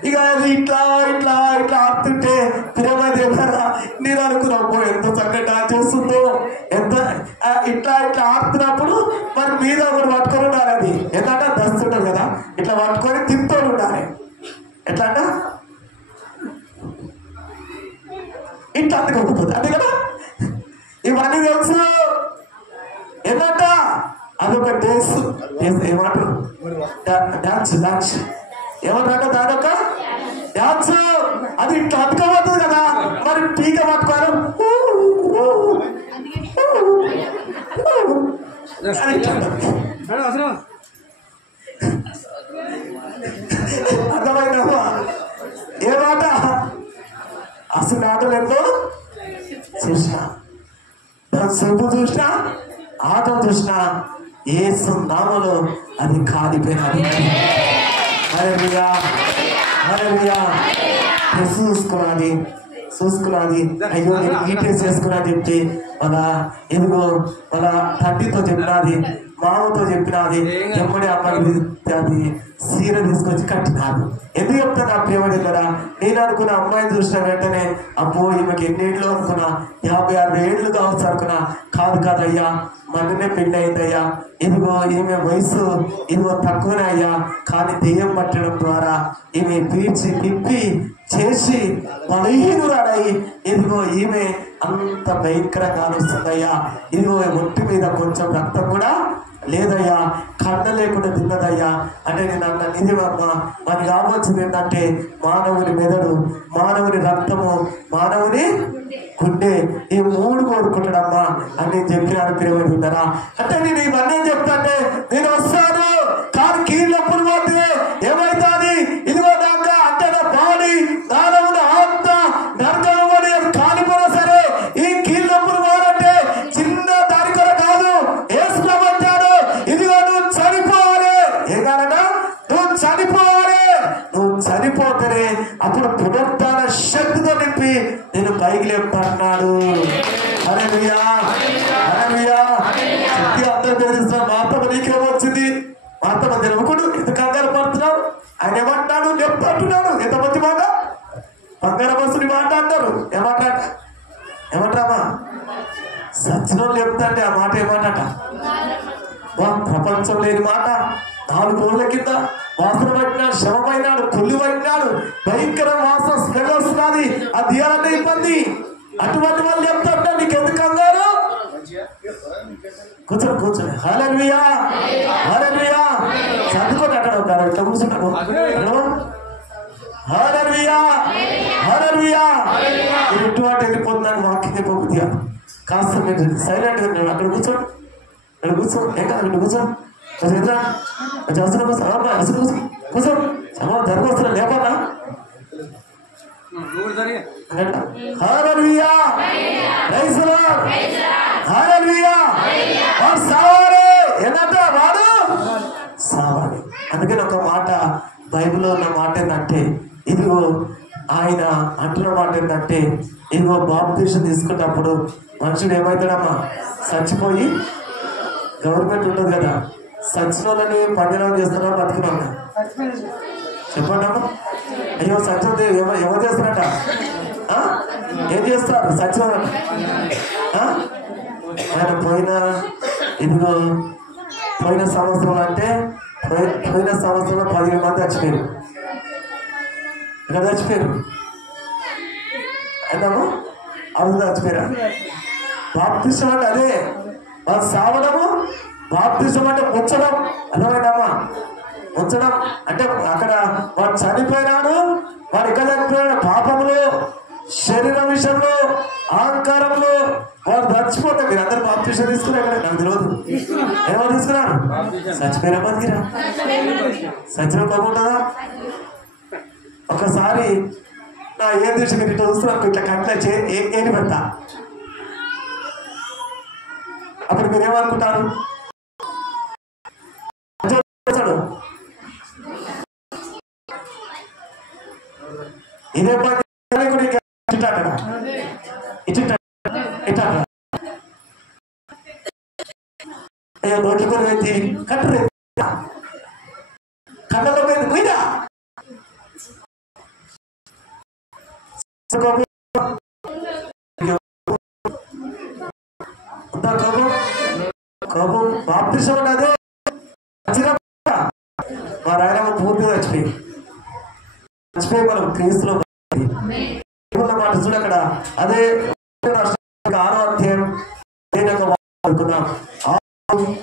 ఇక అది ఇట్లా ఇట్లా ఇట్లా ఆడుతుంటే ప్రేమ దగ్గర నేను అనుకున్నావు ఎంత చక్కగా డాన్స్ చేస్తుందో, ఎంత ఇట్లా ఇట్లా ఆడుతున్నప్పుడు మరి మీద ఒకటి పట్టుకొని ఉండాలి. అది ఎందుకంటే దస్తుంటారు కదా, ఇట్లా పట్టుకొని తింటూ ఉండాలి. ఎట్లా అంట ఇట్లా అందుకోకపోతుంది అంతే కదా. ఇవన్నీ తెలుసు. ఏంటంట అదొక డ్యాన్స్, ఏమంటారు డాన్స్ డాన్స్ ఏమంటారంట దానొక డాన్స్. అది ఇట్లా అందుకోబోతుంది కదా, మరి పీక పట్టుకోవాలి అర్థమైందమ్మా. ఏ మాట అసలు ఆటలు ఎన్నో చూసినా, దాని సొమ్ము చూసినా, ఆట చూసినా యేసు నామములో అది కాలిపోయినది. హల్లెలూయా హల్లెలూయా. చూసుకున్నది అయ్యో నేను ఈ టెస్ట్ చేసుకున్నా చెప్తే వాళ్ళ ఎదుగో వాళ్ళ తండ్రితో చెప్పినది, మామతో చెప్పినది, ఎమ్మడి అమ్మాయి అది సీర తీసుకొచ్చి కట్టినాడు. ఎందుకు చెప్తాను ఆ ప్రేమడి కదా. నేను అనుకున్న అమ్మాయిని చూసిన వెంటనే అబ్బో ఈమెకి ఎన్ని ఏళ్ళు అనుకున్నా, 56 ఏళ్ళు కావచ్చు అనుకున్నా. కాదు కాదయ్యా, మననే పెళ్ళి అయిందయ్యా, ఇదిగో ఈమె వయసు ఇదిగో తక్కువనే అయ్యా, కానీ దెయ్యం పట్టడం ద్వారా ఈమె పీల్చి తిప్పి చేసి బలహీనురాడయి ఇదిగో ఈమె అంత భయంకరంగా అనిస్తుందయ్యా. ఇదిగో ఒంటి మీద కొంచెం రక్తం కూడా లేదయ్యా, కండ లేకుండా తిన్నదయ్యా అంటే నేను అన్న నిజమమ్మా. మనకి కావాల్సింది ఏంటంటే మానవుని మెదడు, మానవుని రక్తము, మానవుని గుండె, ఈ 3 కోరుకుంటాడమ్మా అని నేను చెప్పినాను. ప్రియమైందరా అంటే నేను ఇవన్నీ చెప్తాంటే నేను వస్తాను, కానీ కీళ్ళు ఎప్పుడు పోతే ఏమైతుంది? ఇదిగో దాకా అంటే నా బాడీ నానవుని ఆత్మ నరకం అని కాలిపోయినా సరే ఈ కీళ్ళు ఎప్పుడు పోవాలంటే చిన్న దాని కూడా కాదు. వేసుకున్నామంటాడు ఇదిగో నువ్వు చనిపోవాలి. ఏ కారణం? నువ్వు చనిపోవాలి. నువ్వు చనిపోతేనే అప్పుడు పునరుత్థాన శక్తితో నింపి నేను పైకి లేపుతాడు. హల్లెలూయా హల్లెలూయా. శక్తి అందరూ బెదిరిస్తున్నా. మా అత్తమ్మ నీకేమొచ్చింది? మా అత్తమ్మ తెలుగుడు ఇంత కంగారు పడుతున్నావు. ఆయన ఏమంటున్నాడు? లేపుతాంటున్నాడు. ఎంతమంది మాట బంగారు బస్సుని మాట అంటారు. ఏమంటామా సత్యం లేపుతాంటే ఆ మాట ఏమాటట ప్రపంచం లేని మాట. 4 రోజుల కింద వాసన పట్టినాడు, శవమైనాడు, కొల్లి పట్టినాడు, భయంకర వాసన స్మెల్ వస్తున్నది, ఆ దియాలంటే ఇబ్బంది. అటువంటి వాళ్ళు చెప్తాంటే నీకు ఎందుకు అన్నారు? కూర్చోండి. హల్లెలూయా హల్లెలూయా. చదువుకోండి, అక్కడ ఉంటారు, ఇట్లా కూర్చుంటారు. హల్లెలూయా హల్లెలూయా. మీరు ఇటువంటి వెళ్ళిపోతున్నాను వాక్యం చెప్పబుద్ధిగా కాస్త మీరు సైలెంట్గా నేను అక్కడ కూర్చోండి. ఇక్కడ కూర్చో, ఏం కాదు, ఇక్కడ కూర్చోండి. అవసరం కూర్చో. ధర్మ వస్తున్నా లేపన్నా. Hallelujah praise the Lord. Hallelujah. వాడు సావాలి. ఏంటంట వాడు సావాలి. అందుకని ఒక మాట బైబిల్లో ఉన్న మాట ఏంటంటే ఇదిగో ఆయన అంటున్న మాట ఏంటంటే ఇదిగో బాప్టిజం తీసుకున్నప్పుడు మనుషుడు ఏమవుతాడమ్మా? చచ్చిపోయి గవర్నమెంట్ ఉండదు కదా, సచిన వాళ్ళని పంజరం చేస్తున్నా బతుకున్నా చెప్పండి అమ్మా. అయ్యో సత్యం ఎవరు చేస్తారట? ఏం చేస్తారు సత్యం? ఆయన ఇదిగో పోయిన సంవత్సరం అంటే పోయిన సంవత్సరంలో 10,000 మంది చచ్చిపోయారు. ఇక్కడ చచ్చిపోయారు అయినాము అవి చచ్చిపోయారా? బాప్తిసం అంటే అదే వాళ్ళు సావడము. బాప్తిసం అంటే ముచ్చడం. అర్థమైందమ్మా? ముచ్చడం అంటే అక్కడ వాడు చనిపోయినాడు. వాడు ఎక్కడ చనిపోయాడు? పాపములు, శరీరం విషయంలో అహంకారంలో వాడు చచ్చిపోతే మీరు అందరు బాప్తిసం తీసుకున్నారు కదా, నాకు తెలియదు ఏమో తీసుకున్నారు. చచ్చిపోయినా బతికిరా? సచిన కోపం ఉంటుందా? ఒకసారి నా ఏం చూసి మీరు ఇట్లా చూస్తున్నారు, ఇట్లా కంట్ల ఏని పెడతా, అప్పుడు మీరేమనుకుంటారు? ఇదే నోట్ల కొని వెళ్తే కట్టరు కళ్ళలో మీద పోయినా కోపం బాప్తిసం అంటే అదే మా నాయనమ్మ పూర్తిగా చచ్చిపోయి మనం క్రీస్తులో మాట చూడ అక్కడ అదే 6వ అధ్యాయం అనుకున్నాం.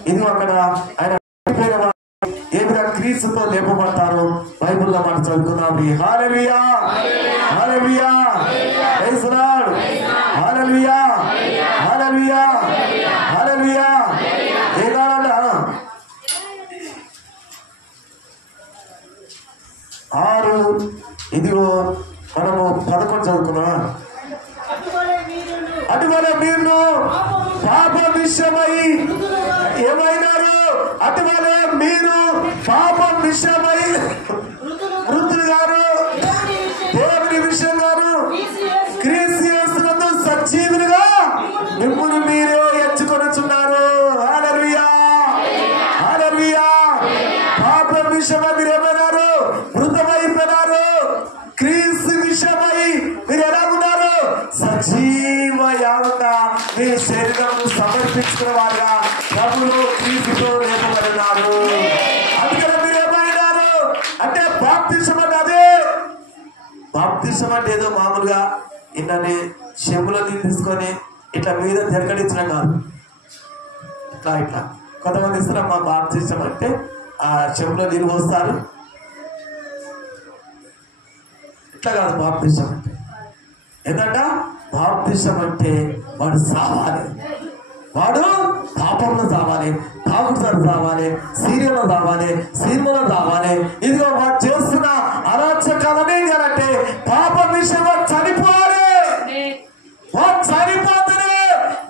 ఇది అక్కడ ఆయన ఏ విధంగా క్రీస్తుతో లేపబడతారు బైబిల్లో మాట చదువుకున్నాం. హల్లెలూయా హల్లెలూయా ప్రైజ్ ది లార్డ్ హల్లెలూయా హల్లెలూయా హల్లెలూయా. ఏగాలంట 6 ఇదిగో మనము 11 చదువుకున్నాం. అటువల మీరు పాప విషయమై ఏమైనారు? అటువల మీరు పాపం విషయమై వృద్ధులు గారు దేవుని విషయం గారు క్రీస్తు యేసునందు సజీవులుగా మిమ్మల్ని మీరే ఎంచుకొనుచున్నారు. హల్లెలూయా హల్లెలూయా. పాపం విషయమై మీరు ఏమైనారు? వృద్ధమైపోయినారు. క్రీస్తు విషయమై మీరు ఎలా ఉన్నారు? సజీవ యాగంగా మీ శరీరం సమర్పించుకున్న వారుగా ప్రభువులో క్రీస్తుతో లేపబడినారు. అందుకని మీరు ఏమైనారు అంటే బాప్తిసం అంటే అదే. బాప్తిసం అంటే ఏదో మామూలుగా ఇన్నని చెంబులో నీళ్ళు తీసుకొని ఇట్లా మీద తిరగడించడం కాదు. ఇట్లా ఇట్లా కొంతమంది ఇస్తారు మా బాప్తిసం అంటే ఆ చెంబులో నీళ్ళు పోస్తారు, ఇట్లా కాదు. బాప్తిసం అంటే ఏంటంట? బాప్తిసం అంటే వాడు సావాలి, వాడు పాపంలో సావాలి, తాగుతారు సావాలి, సీరియల్లో సావాలి, సినిమాలో సావాలి. ఇదిగో వాడు చేస్తున్న అరాచకాలని ఏం చేయాలంటే పాప విషయంలో చనిపోవాలి. వాడు చనిపోతానే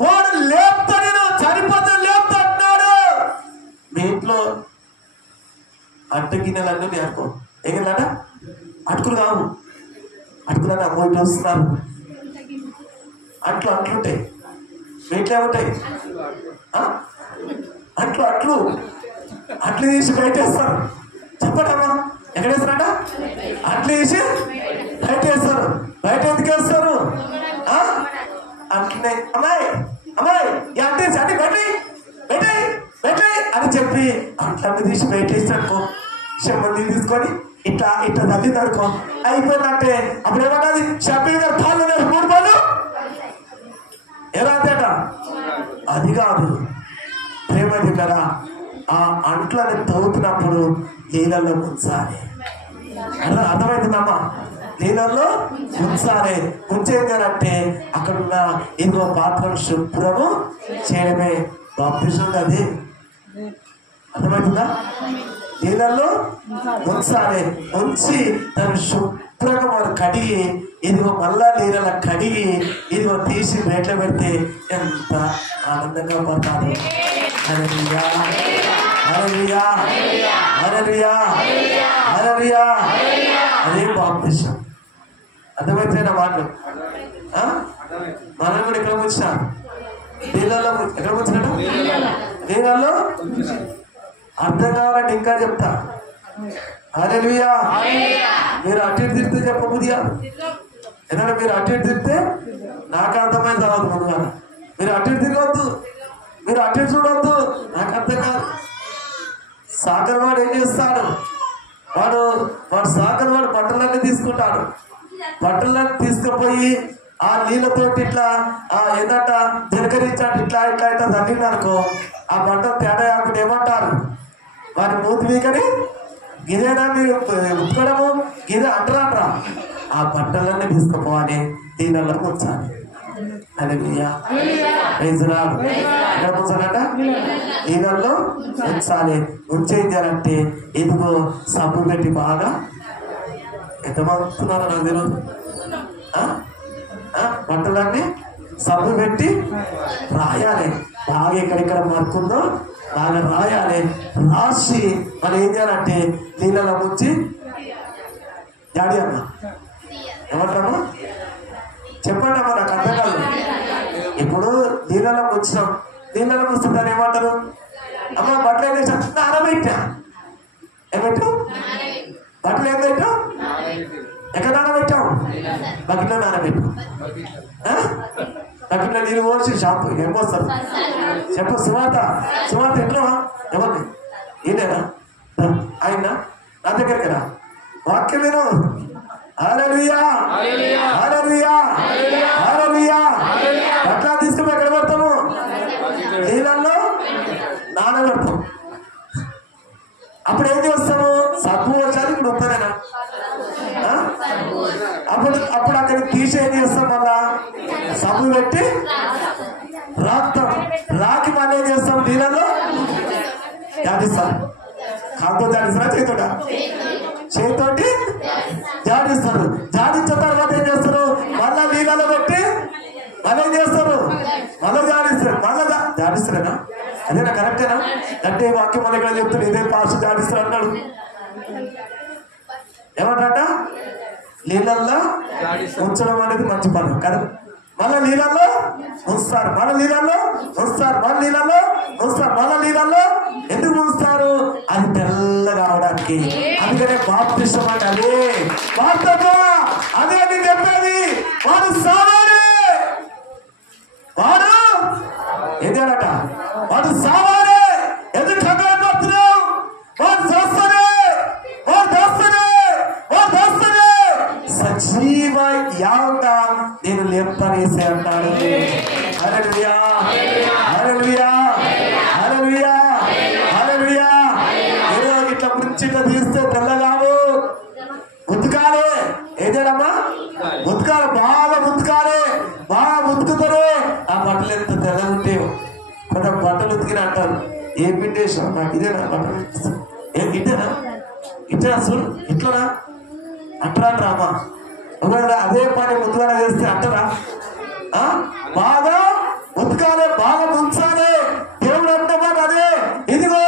వాడు లేపుతాడు, చనిపోతే లేపుతాడు. మీ ఇంట్లో అట్ట గిన్నెలన్నీ నేర్కో ఎగిరిలాట అటుకులు కావు, అటుకులని అమ్మో ఇట్లా వస్తున్నారు, అట్లుంటాయి. మీ ఇంట్లో ఏముంటాయి? అట్లు తీసి బయటేస్తారు. చెప్పటమ్మా ఎక్కడ వేస్తారట? అట్లు తీసి బయట వేస్తారు. బయట ఎందుకు వేస్తారు? అట్లనే అమ్మాయి అమ్మాయి అంటే అన్ని పెట్టాయి అని చెప్పి అట్లన్నీ తీసి బయట వేస్తాడుకో, చెమ్మని తీసుకొని ఇట్లా ఇట్లా తల్లింది అనుకో, అయిపోయిందంటే అప్పుడు ఏమంటుంది? షాపింగ్ గారు పాలు 3 పాలు ఎలా అంతేట? అది కాదు ప్రేమది కదా. ఆ అంట్లని తవ్వుతున్నప్పుడు నీళ్ళల్లో ముంచాలి. అర్థమవుతుందమ్మా? నీళ్ళల్లో ముంచాలి. ముంచేది అంటే అక్కడున్న ఇంకో పాత్రను శుభ్రము చేయడమే బాప్తిసం. అది అర్థమవుతుందా? నీళ్ళల్లో ముంచాలి. ముంచి దాన్ని శుభ్రంగా వాడు కడిగి ఇదిగో మళ్ళా నీళ్ళ కడిగి ఇదిగో తీసి బయట పెడితే ఎంత ఆనందంగా పడతాడు. హల్లెలూయా హల్లెలూయా హల్లెలూయా హల్లెలూయా. అదే బాప్తిసం. అర్థమైతే నా మాటలు? మనం కూడా ఎక్కడ ముంచినారు? నీళ్ళల్లో. ఎక్కడ ముంచినట్టు? నీళ్ళల్లో. అర్థం కావాలంటే ఇంకా చెప్తా. హల్లెలూయా. మీరు అటు ఇటు తిరిగితే చెప్పబుద్ది కాదు. ఎందుకంటే మీరు అటు ఇటు తిరిగితే నాకు అర్థమైంది తర్వాత ముందుగా. మీరు అటు ఇటు తిరగవద్దు, మీరు అటు ఇటు చూడవద్దు, నాకు అర్థం కాదు. సాగర్ వాడు ఏం చేస్తాడు? వాడు సాగర్ వాడు బట్టలన్నీ తీసుకుంటాడు. బట్టలన్నీ తీసుకుపోయి ఆ నీళ్ళతోటి ఇట్లా ఏంటంట జనకరించాడు. ఇట్లా ఇట్లా ఇట్లా తగ్గిందనుకో ఆ బట్ట తేడా కాకుండా ఏమంటారు? వారి మూతి మీకని గిదేనా మీరు ఉతుకడము గిదే అంటారా? ఆ బట్టలన్నీ తీసుకుపోవాలి, దీనిలో ఉంచాలి. హల్లెలూయా ప్రైజ్ లార్డ్ ఎక్కడ ఉంచాలట నీళ్ళల్లో ఉంచాలి ఉంచేం చేయాలంటే ఇదిగో సబ్బు పెట్టి బాగా ఎంతమందుతున్నారో నాకు తెలియదు బట్టలన్నీ సబ్బు పెట్టి రాయాలి బాగా ఎక్కడెక్కడ మరుకుందో బాగా రాయాలి రాసి మనం ఏం చేయాలంటే నీళ్ళలో ముంచి డాడీ అమ్మ ఏమంటాము చెప్పండి అమ్మ నాకు అర్థం కాదు ఇప్పుడు నీళ్ళలో ముంచినాం నీళ్ళలో ముంచుతాను ఏమంటారు అమ్మ బట్టలు ఏం చేసా నానబెట్టా ఏమిట్టు బట్టలు ఏం పెట్టావు ఎక్కడ నానబెట్టావు బకెట్లో నానబెట్టు బకెట్లో నీళ్ళు పోసి షాంపూ ఏం పోస్తారు చెప్పు సుమాత ఎట్లా ఎవరిని ఈయనేనా ఆయన నా దగ్గరికి రా వాక్యం విను హల్లెలూయా హల్లెలూయా హల్లెలూయా బట్టలు తీసుకుని ఎక్కడ పెడతాము నీళ్ళల్లో నానబెడతాం అప్పుడు ఏం చేస్తాము సబ్బు వచ్చారు ఇప్పుడు ఉందనేనా అప్పుడు అక్కడ తీసి ఏం చేస్తాం మళ్ళా సబ్బు పెట్టి రాస్తాం రాకి మళ్ళీ ఏం చేస్తాం నీళ్ళలో జాడిస్తాం కాంతో జాడిస్తారా చేతితోటి జాడిస్తారు జాడించిన తర్వాత ఏం చేస్తారు మళ్ళా నీళ్ళలో పెట్టి మళ్ళీ ఏం చేస్తారు మళ్ళీ జాడిస్తారు మళ్ళా జాడిస్తారేనా అదేనా కరెక్టేనా అంటే వాక్యం మన ఇక్కడ చెప్తాడు ఇదే పాస్ జాడిస్తారు అన్నాడు ఏమంటాడ నీళ్ళల్లో ఉంచడం అనేది మంచి పని కదా మళ్ళా నీళ్ళల్లో ఉంచుతారు మళ్ళీ నీళ్ళల్లో ఉంచుతారు మళ్ళీ నీళ్ళల్లో ఉంచుతారు మళ్ళీ నీళ్ళల్లో ఎందుకు ఉంచుతారు అది తెల్లగా అవడానికి అందుకనే బాప్తిసం అంటే అదే వార్తగా అదే నేను చెప్పేది వాడు సావాలి వాడు ఏదేనట వాడు సావాలి ఎందుకు కంగారు పడుతున్నావు వాడు చేస్తానే సజీవ యాగంగా నేను లేపనేసి అంటాడు హల్లెలూయా హల్లెలూయా హల్లెలూయా హల్లెలూయా ఏదో ఇట్లా ముంచిట్లా తీస్తే తెల్లగావు ఉతకాలి ఏదేనమ్మా ఉతకాలి బాగా ఉతకాలి బాగా ఉతుకుతారు ఆ బట్టలు ఎంత తెల్లగా ఉంటే కొంత బట్టలు ఉతికిన అంటారు ఏ పిండేసాం నాకు ఇదేనా బట్టలు ఇట్టేనా ఇట్టేనా చూడు ఇట్లనా అంటారా రామా ఒకవేళ అదే పని ముందుగా చేస్తే అంటారా బాగా ఉతకాలి బాగా ముంచాలి దేవుడు అంటమాట అదే ఇదిగో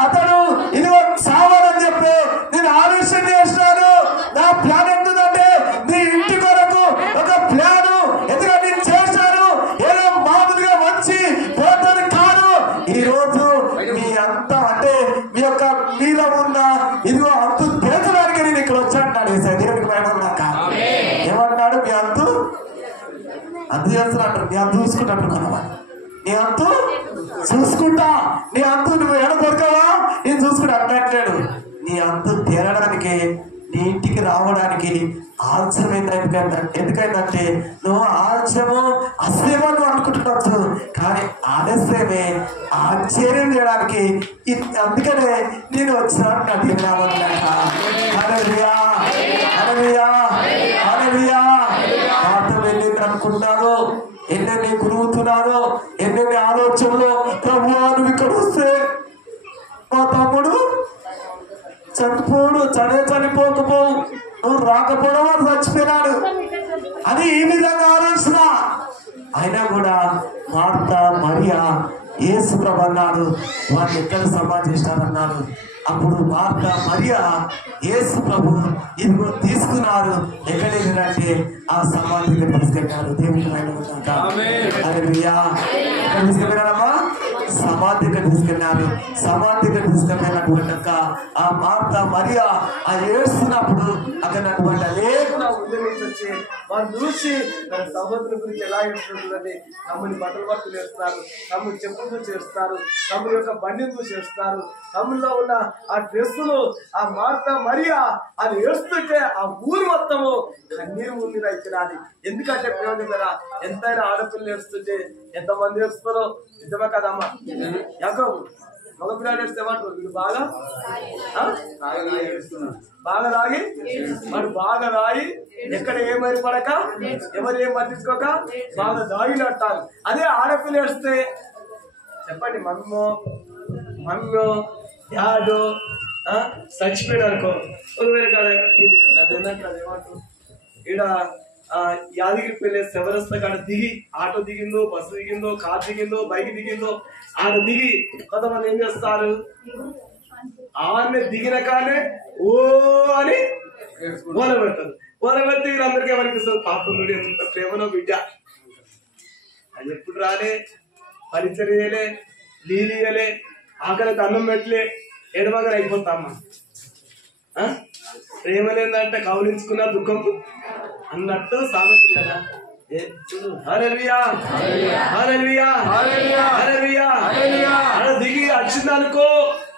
అతడు ఇదిగో సావాలని చెప్పి నేను ఆలోచన చేసినాను నా ప్లాన్ ఎంతుందంటే నీ ఇంటి కొరకు ఒక ప్లాను ఎందుకంటే నేను చేశాను ఏదో మామూలుగా వచ్చి పోతాను కాదు ఈ రోజు మీ అంతా అంటే మీ యొక్క మీలో ఉన్న ఇదిగో అంతు తెలుసడానికి నేను ఇక్కడ వచ్చాను దేవుడికి భయపడక ఏమన్నాడు మీ అంతు చేస్తున్నట్టు నీ అంతు చూసుకుంటాడు మనమా నీ అంతు చూసుకుంటా నీ అంతు నువ్వు ఎడ దొరకవా నేను చూసుకుంటా అన్నట్లేడు నీ అంతు తేరడానికి నీ ఇంటికి రావడానికి ఆలస్యం ఎందుకంటే నువ్వు ఆలస్యము అశ్రమ నువ్వు అనుకుంటున్నావు కానీ ఆలస్యమే ఆశ్చర్యం చేయడానికి అందుకనే నేను వచ్చినాను నా హల్లెలూయా హల్లెలూయా హల్లెలూయా మాటలు ఎన్ని అనుకుంటున్నారో ఎన్నెన్ని గురుగుతున్నారో ఎన్నెన్ని ఆలోచనలో ప్రభువా నువ్వు ఇక్కడ వస్తే మా తమ్ముడు చనిపోడు చనిపోకపో నువ్వు రాకపోవడం వాడు చచ్చిపోయినాడు అది ఈ విధంగా ఆలోచన అయినా కూడా మార్త మరియా యేసు ప్రభు అన్నాడు వాడిని ఎక్కడ సమాధి చేస్తారన్నాడు అప్పుడు మార్త మరియా యేసు ప్రభు ఇదిగో తీసుకున్నారు ఎక్కడేంటంటే ఆ సమాధికి తీసుకెళ్ళారు దేవుడికి హల్లెలూయా ఎక్కడ తీసుకెళ్ళారమ్మా సమాధికి తీసుకెళ్ళారు సమాధికి తీసుకెళ్ళినటువంటి ఆ మార్త మరియా ఆ ఏడుస్తున్నప్పుడు అక్కడ లేకుండా ఉద్యమించి వచ్చి వారు చూసి తన సహోదరుల గురించి ఎలా ఉంటుందని తమ్ముని బట్టలు చేస్తారు తమ్ముని చెప్పులతో చేస్తారు తమ్ముని యొక్క బండితో చేస్తారు తమ్ముల్లో ఉన్న ఆ డ్రెస్సులు ఆ మార్త మరియా అది ఏడుస్తుంటే ఆ ఊరు మొత్తము కన్నీరు ఊరి రైతురాది ఎందుకంటే ప్రయోజనం ఎంతైనా ఆడపిల్లలు ఏడుస్తుంటే ఎంతమంది ఏడుస్తారో నిజమే కదమ్మా యాకోబు మగ పిల్లాడు ఏడిస్తే ఏమంటారు వీడు బాగా రాగి వాడు బాగా రాయి ఎక్కడ ఏమరి పడక ఎవరు ఏం పట్టించుకోక బాగా దాగినట్టారు. అదే ఆడపిల్ల ఏడిస్తే చెప్పండి, మమ్మో డాడో చచ్చిపోయాడు అనుకో, అదేమంటారు ఈడ యాదగిరి పెళ్ళి శివరస్త కాడ దిగి ఆటో దిగిందో, బస్సు దిగిందో, కార్ దిగిందో, బైక్ దిగిందో, ఆడ దిగి కొంతమంది ఏం చేస్తారు, ఆమె దిగిన కానీ ఓ అని ఓల పెడతారు. ఓల పెడితే వీళ్ళందరికీ ఏమనిపిస్తుంది, పాపం నుండి ఎంత ప్రేమలో బిడ్డ అది ఎప్పుడు రాలే, పరిచర్యలే, లీలియలే, ఆకలికి అన్నం పెట్టలే, ఎడమగా అయిపోతామ్మా. ప్రేమలేందంటే కౌలించుకున్న దుఃఖం అన్నట్టు సామెత కదా. దిగి వచ్చింది అనుకో,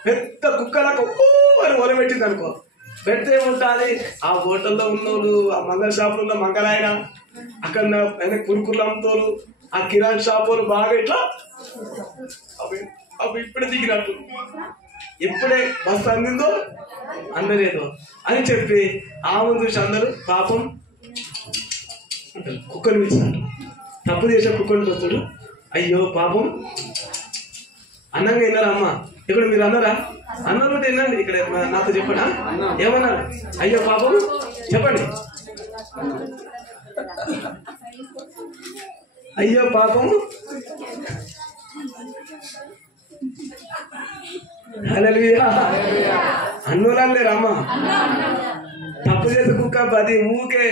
పెద్ద కుక్కలకు అని ఒల పెట్టింది అనుకో, పెడితే ఉంటుంది ఆ హోటల్లో ఉన్నోళ్ళు, ఆ మంగళ షాపులో ఉన్న మంగళాయన, అక్కడ కురుకుర్లు అమ్ముతోళ్ళు, ఆ కిరాణ్ షాపులు బాగా ఇట్లా అవి ఇప్పుడే దిగినట్టు, ఎప్పుడే బస్సు అందిందో అందలేదో అని చెప్పి ఆ ముందు చూసి అందరూ పాపం కుక్కలు పిలిచినట్టు, తప్పు చేసే కుక్కలు చూస్తాడు, అయ్యో పాపం అన్నంగా విన్నారా అమ్మ, ఇక్కడ మీరు అన్నారా, అన్నారు ఏంటండి ఇక్కడ నాతో చెప్పడా, ఏమన్నారు, అయ్యో పాపం చెప్పండి, అయ్యో పాపం అన్నురాలు లేరమ్మ, తప్పు చేసే కుక్క అది ఊకే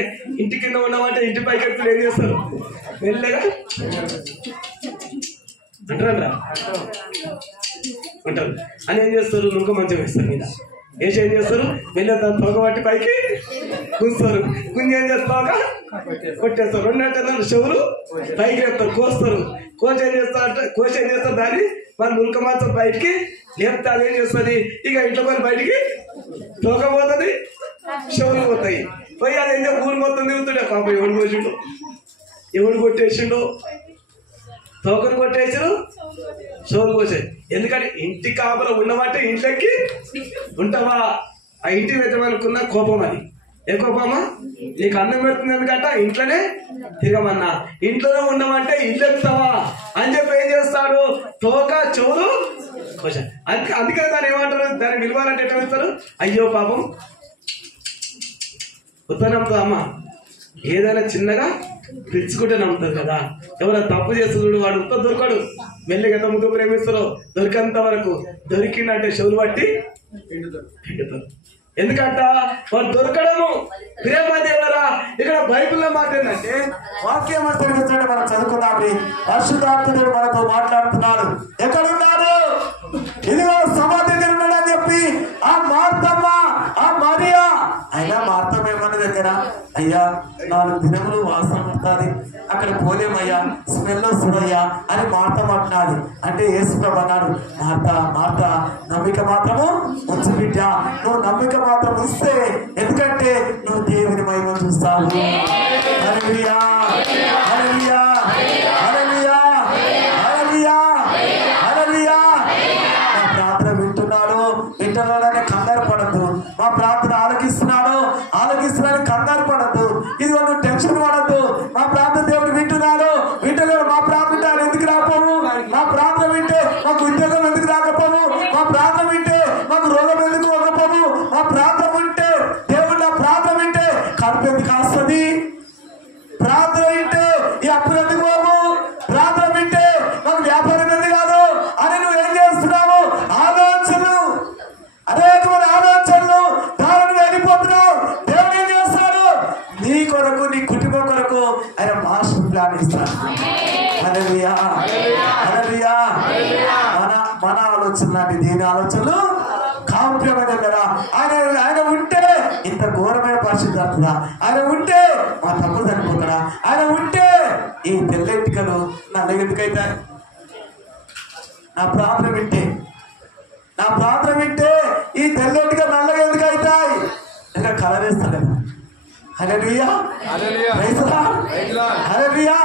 ఇంటి కింద ఉన్నామంటే ఇంటి పైకి ఎత్తులు ఏం చేస్తారు, మెల్లగా అంటారా అంటారు అని ఏం చేస్తారు, నువ్వు మంచిగా వేస్తారు మీద వేసి ఏం చేస్తారు, మెల్ల దాన్ని తొలగబట్టి పైకి గుంస్తారు, గుంజి ఏం చేస్తావుగా కొట్టేస్తారు, రెండంటే చెవులు పైకి వేస్తారు, కోస్తారు, కోసి ఏం చేస్తారు దాన్ని మన మునక మాత్రం బయటికి లేపితే అదేం చేస్తుంది, ఇక ఇంట్లో కొని బయటికి తోకపోతుంది, చెవులు పోతాయి, పోయి అది ఏం ఊరు మొత్తం దిగుతుండే, పాప ఎవడు కోసిండు, ఎవడు కొట్టేసిండు, తోకను కొట్టేసారు, చెవులు కోసాయి. ఎందుకంటే ఇంటి కాపలా ఉన్నమంటే ఇంట్లోకి ఉంటావా, ఆ ఇంటి వెతమనుకున్న కోపం, అది ఏ కోపమా, నీకు అన్నం పెడుతుంది ఎందుకంట ఇంట్లోనే తిరగమన్నా, ఇంట్లోనే ఉండమంటే ఇల్లు ఎక్కుతావా అని చెప్పి ఏం చేస్తాడు, తోక చెవులు కోసాయి. అందుకని దాన్ని ఏమంటారు, దాన్ని విలువాలంటే ఎట్లా వెళ్తారు, అయ్యో పాపం ఉత్త నమ్ముతుంది అమ్మ, ఏదైనా చిన్నగా పిలుచుకుంటే నమ్ముతుంది కదా. ఎవరైనా తప్పు చేస్తున్నాడు వాడు ఉత్త దొరకడు, మెల్లిగా ఎంత ముందు ప్రేమిస్తారో దొరికేంత వరకు దొరికిందంటే చెవులు పట్టి పిండుతారు. ఎందుకంట వాడు దొరకడము ప్రేమ దేవుడరా. ఇక్కడ బైబిల్లో మాట ఏంటంటే వాక్యం తిరుగుతుంటే మనం చదువుకున్నాము, పరిశుద్ధాత్ముడు మనతో మాట్లాడుతున్నాడు, ఎక్కడున్నాడు, ఇదిగో సమాధి దగ్గర ఉన్నాడని చెప్పి ఆ మార్తమ్మ, ఆ మరియా, అయినా మార్తమ్మ ఏమన్న దగ్గర, అయ్యా 4 దినములు వాసన ఉంటుంది, అక్కడ పోలేమయ్యా, స్మెల్ వస్తుందయ్యా అని మార్తమ్మ అంటున్నాడు. అంటే యేసుప్రభు అన్నాడు, మార్త నమ్మిక మాత్రము ఉంచు బిడ్డ, నువ్వు నమ్మిక మాత్రం ఉంచితే, ఎందుకంటే నువ్వు దేవుని మహిమ చూస్తావు. హల్లెలూయా, హల్లెలూయా, హల్లెలూయా, హల్లెలూయా, హల్లెలూయా. మా ప్రార్థన వింటున్నాడని కంగారు పడద్దు, మా ప్రార్థన ఆలకిస్తున్నాడని కంగారు పడద్దు, ఇది నువ్వు టెన్షన్ పడద్దు. మా ప్రార్థన దేవుడు వింటున్నాడు, వింటలేడు, మా ప్రార్థన ఎందుకు రాకపోవు, మా ప్రార్థన వింటే మాకు ఉద్యోగం ఎందుకు రాకపోవు, మా ప్రార్థన వింటే మాకు రోగం ఎందుకు పోకపోవు, మా ప్రార్థన వింటే దేవుడు నా ప్రార్థన వింటే కడుపు ఎందుకు వస్తుంది, ప్రార్థన వింటే ఈ అప్పులు ఎందుకు పోవు, ప్రార్థన వింటే మాకు వ్యాపారం ఎందుకు కాదు అని నువ్వు ఏం చేస్తున్నావు, ఆలోచనలు, అనేకమైన ఆలోచనలు దానిని వెళ్ళిపోతున్నావు. దేవుడు ఏం చేస్తాడు, నీ కొరకు నీ కుటుంబం కొరకు ఆయన మాస్టర్ ప్లాన్ ఇస్తాడు. హల్లెలూయా, హల్లెలూయా. మన ఆలోచన లాంటి దీని ఆలోచనలు కాంప్యమైన కదా. ఆయన ఉంటే ఇంత ఘోరమైన పరిస్థితి, ఆయన ఉంటే మా తమ్ముడు చనిపోతాడా, ఆయన ఉంటే ఈ తెల్లెంటికలు నల్లగా ఎందుకైతాయి, నా ప్రార్థన వింటే ఈ తెల్లెంటిక నల్లగా ఎందుకు అవుతాయి, ఇంకా కలర్ వేస్తాడు కదా. హల్లెలూయా, హల్లెలూయా.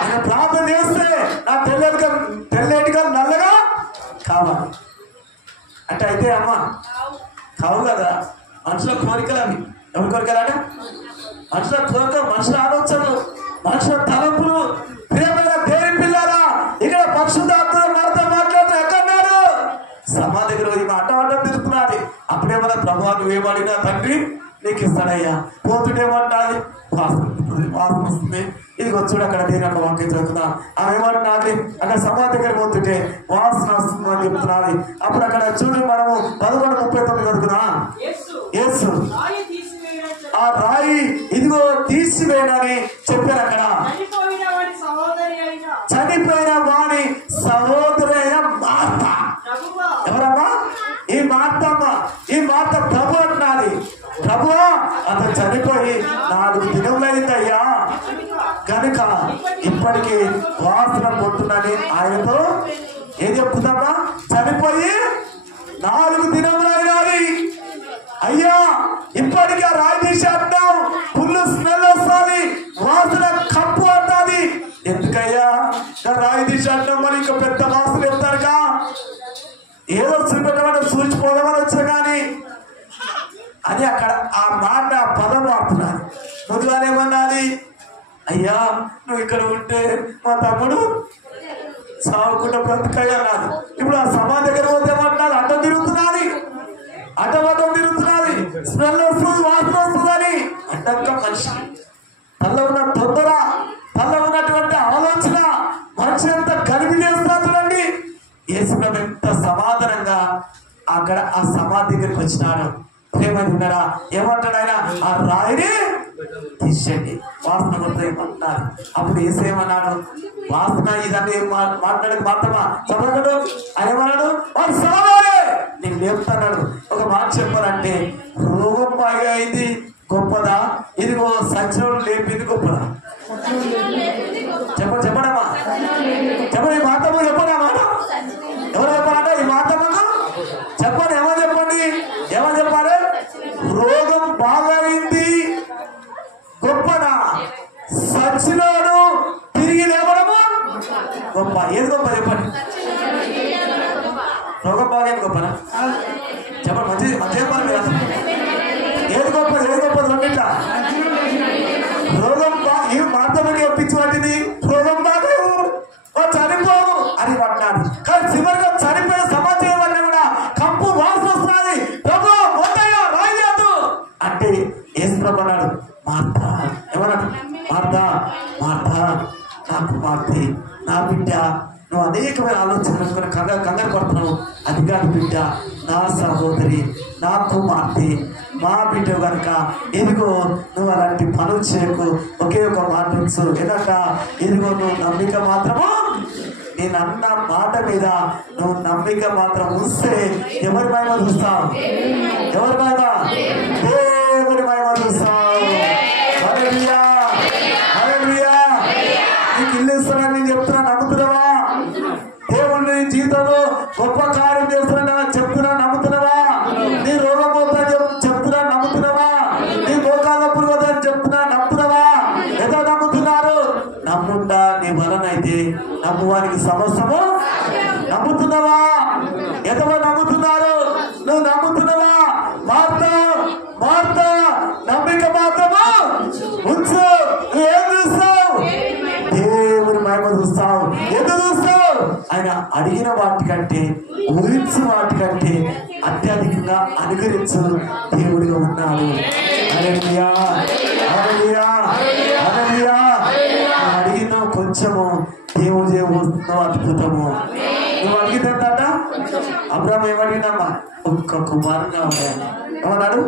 ఆయన ప్రార్థన చేస్తే నా తెల్లెంటిక నల్లగా కావాలి అంటే, అయితే అమ్మ కావు కదా, మనుషుల కోరికలు అవి, ఎవరి కోరికలాట, మనుషుల కోరిక, మనుషుల ఆలోచనలు, మనుషుల తలంపులు. ప్రియమైన దేవుని పిల్లారా, ఇక్కడ పరిశుద్ధాత్మ మనతో మాట్లాడుతూ ఎక్కడున్నాడు? సమాధి దగ్గర ఈ మాట తిరుగుతున్నది. అప్పుడేమన్నా ప్రభువా నువ్వేమడినా తండ్రి నీకు ఇస్తాడయ్యా. పోతుండేమంటాది వాసన వస్తుంది. ఇది వచ్చాడు అక్కడ నేను అక్కడ వాక్యం చదువుతున్నా. ఆమె ఏమంటున్నది? అక్కడ సమాధి దగ్గర పోతుంటే వాసన వస్తుంది అని చెప్తున్నది. అప్పుడు అక్కడ చూడు మనము 11:39 వరకునా యేసు ఆ రాయి ఇదిగో తీసివేయడని చెప్పారు. అక్కడ చనిపోయిన వాడి సహోదరి అయిన మార్త. ఎవరమ్మా? ఈ మార్తమ్మ. ఈ మార్త ప్రభు అంటున్నది. ప్రభువా అతను చనిపోయి 4 దినములైందయ్యా, కనుక ఇప్పటికీ వాసన కొట్టునని ఆయనతో ఏం చెప్తుందమ్మా? చనిపోయి 4 దినములైనది అయ్యా, ఇప్పటికీ ఆ రాయి తీసేద్దాం, ఫుల్ స్మెల్ వస్తుంది, వాసన కప్పు అంటుంది. ఎందుకయ్యా రాయి తీసేద్దాం? మరి ఇంకా పెద్ద వాసన చెప్తారుగా, ఏదో చూపెట్టమని సూచిపోదామని వచ్చా కానీ అని అక్కడ ఆ మాట పదం వాడుతున్నారు. ముందుగానేమన్నది? అయ్యా నువ్వు ఇక్కడ ఉంటే మా తమ్ముడు సాగుకుండా బ్రతుకయ్యా అన్నది. ఇప్పుడు ఆ సమాధి దగ్గర పోతే ఏమంటున్నారు? అడ్డం తిరుగుతున్నది, అడ్డం తిరుగుతున్నది, స్మెల్ వస్తుంది, వాసన వస్తుందని. అడ్డంగా మనిషి తల్ల ఉన్న తొందర, తల్ల ఉన్నటువంటి ఆలోచన మనిషి ఎంత కలిపి చేస్తున్నా చూడండి. యేసుప్రభు ఎంత సమాధానంగా అక్కడ ఆ సమాధి దగ్గరికి వచ్చినాడు. ప్రేమది ఉన్నారా? ఏమంటాడు ఆయన? ఆ రాయిని తీసేయండి, వాసన కొట్టేయమంటున్నారు. అప్పుడు ఏసేమన్నాడు? వాసన ఇదన్నీ మాట్లాడేది మాత్రమా చెప్పగలడు? ఆయన ఏమన్నాడు? వాడు సమాధానే నేను లేపుతున్నాడు. ఒక మాట చెప్పాలంటే రోగం బాగా అయింది గొప్పదా, ఇదిగో సత్యం లేపింది గొప్పదా? చెప్పడమ్మా, చెప్పండి. ఈ మాతమ్మ చెప్పండి. ఆ మాట ఎవరు చెప్పాలంటే ఈ మాతమ్మకు చెప్పండి. ఏమని చెప్పండి? ఏమని చెప్పాలి? రోగం బాగా అయింది గొప్పదా, సచ్చినోడు తిరిగి లేవడము గొప్ప. ఏది గొప్ప చెప్పండి? రోగం బాగా గొప్పనా? చెప్పండి. మంచి చెప్పాలి మీరు అసలు. ఏది గొప్ప? ఏది గొప్ప? రెండింట రోగం ఈ మాత్రమే ఒప్పించి వాటిని రోగం బాగా చనిపోవు అని పట్టినాడు. కానీ చివరిగా చనిపోయిన సమాచారం వల్ల కూడా కంపు వాసన వస్తున్నది. ప్రభు మొట్టయ్యా రాయలేదు అంటే యేసు ప్రభు అన్నాడు, మార్త ఏమన్నాడు? మార్త మార్త నా కుమార్తె, నా బిడ్డ, నువ్వు అనేకమైన ఆలోచనలు కంగారు పడుతున్నావు. అది కాదు బిడ్డ, నా సహోదరి, నా కుమార్తె, మా బిడ్డ కనుక ఇదిగో నువ్వు అలాంటి పనులు చేయకు. ఒకే ఒక మాట తెలుసు ఏంటంట? ఇదిగో నువ్వు నమ్మిక మాత్రము, నేను అన్న మాట మీద నువ్వు నమ్మిక మాత్రం ఉంటే ఎవరి మహిమ చూస్తావు? ఎవరి మహిమ? దేవుడి మహిమ చూస్తావు. హల్లెలూయా, హల్లెలూయా. నీకు ఇల్లు ఇస్తానని నేను చెప్తున్నా, నమ్ముతున్నావా? దేవుడు నీ జీవితంలో గొప్ప కార్యం చేస్తున్నా చెప్తున్నా, నమ్ముతున్నావా? నీ రోగం పోతుందని చెప్తున్నా, నమ్ముతున్నావా? నీ మోకాళ్ళప్పుడు పోతుందని చెప్తున్నా, నమ్ముతున్నావా? ఏదో నమ్ముతున్నారు. నమ్ముంటా నీ వలనైతే నమ్మువానికి సమస్తము. నమ్ముతున్నావా? ఎంతమంది నమ్ముతున్నారు? నువ్వు నమ్ముతున్నావా? మార్త మార్త నమ్మిక మాత్రము ఉంచు. నువ్వేం చూస్తావు? దేవుని మహిమ చూస్తావు. ఎందుకు చూస్తావు? ఆయన అడిగిన వాటికంటే, ఊహించిన వాటికంటే అత్యధికంగా అనుగ్రహించు దేవుడిగా ఉన్నాడు. హల్లెలూయా, హల్లెలూయా, హల్లెలూయా. అడిగిన కొంచెము దేవుడు చేయబోతున్నావు అద్భుతము. నువ్వు అడిగిందంట అబ్రాహాము ఏమడిగినమ్మా? ఒక్క కుమారుడు కావాలయ్యా. ఏమన్నాడు?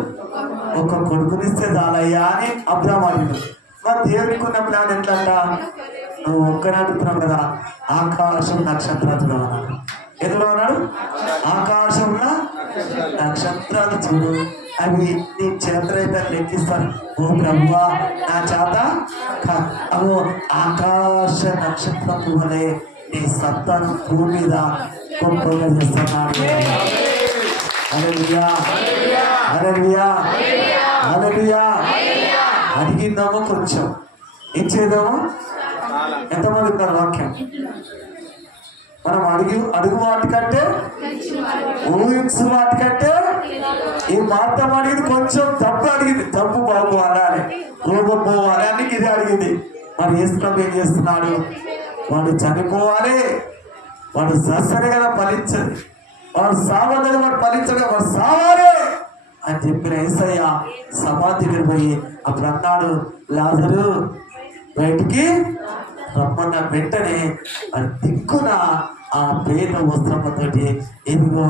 ఒక్క కొడుకునిస్తే చాలయ్యా అని అబ్రాహాము అడిగినాడు. మరి దేవునికి ఉన్న ప్లాన్ ఎట్లంట? నువ్వు ఒక్కనే అడుగుతున్నావు కదా, ఆకాశం నక్షత్రాలు అన్నాడు. ఎదురు అన్నాడు? ఆకాశంలో నక్షత్రాలు చూడు, అవి నీ చేతనైతే లెక్కిస్తాను. ఓ ప్రభువా నా చేత అవో ఆకాశ నక్షత్రం వలె నీ సత్తాను భూమి మీద గొప్పగా చేస్తున్నాడు. హల్లెలూయా, హల్లెలూయా, హల్లెలూయా. అడిగిందామో కొంచెం, ఇచ్చేదేమో ఎంతమంది ఉన్నారు? వాక్యం మనం అడుగు వాటికంటే ఊహించు వాటికంటే ఈ మార్తం అడిగింది కొంచెం తప్పు అడిగింది. తప్పు బాగోవాలి అని, రోగం పోవాలి అని ఇది అడిగింది. మరి యేసుప్రభు ఏం చేస్తున్నాడు? వాడు చనిపోవాలి, వాడు సస్తనే కదా ఫలించదు, వాడు సావదు వాడు ఫలించడు, వాడు సావాలి అని చెప్పిన యేసయ్య సమాధి దగ్గర పోయి అప్పుడు అన్నాడు, లాజరు బయటికి రమ్మన్న వెంటనే అది దిక్కున ఆ పేద వస్త్రముతోటి ఎదిగో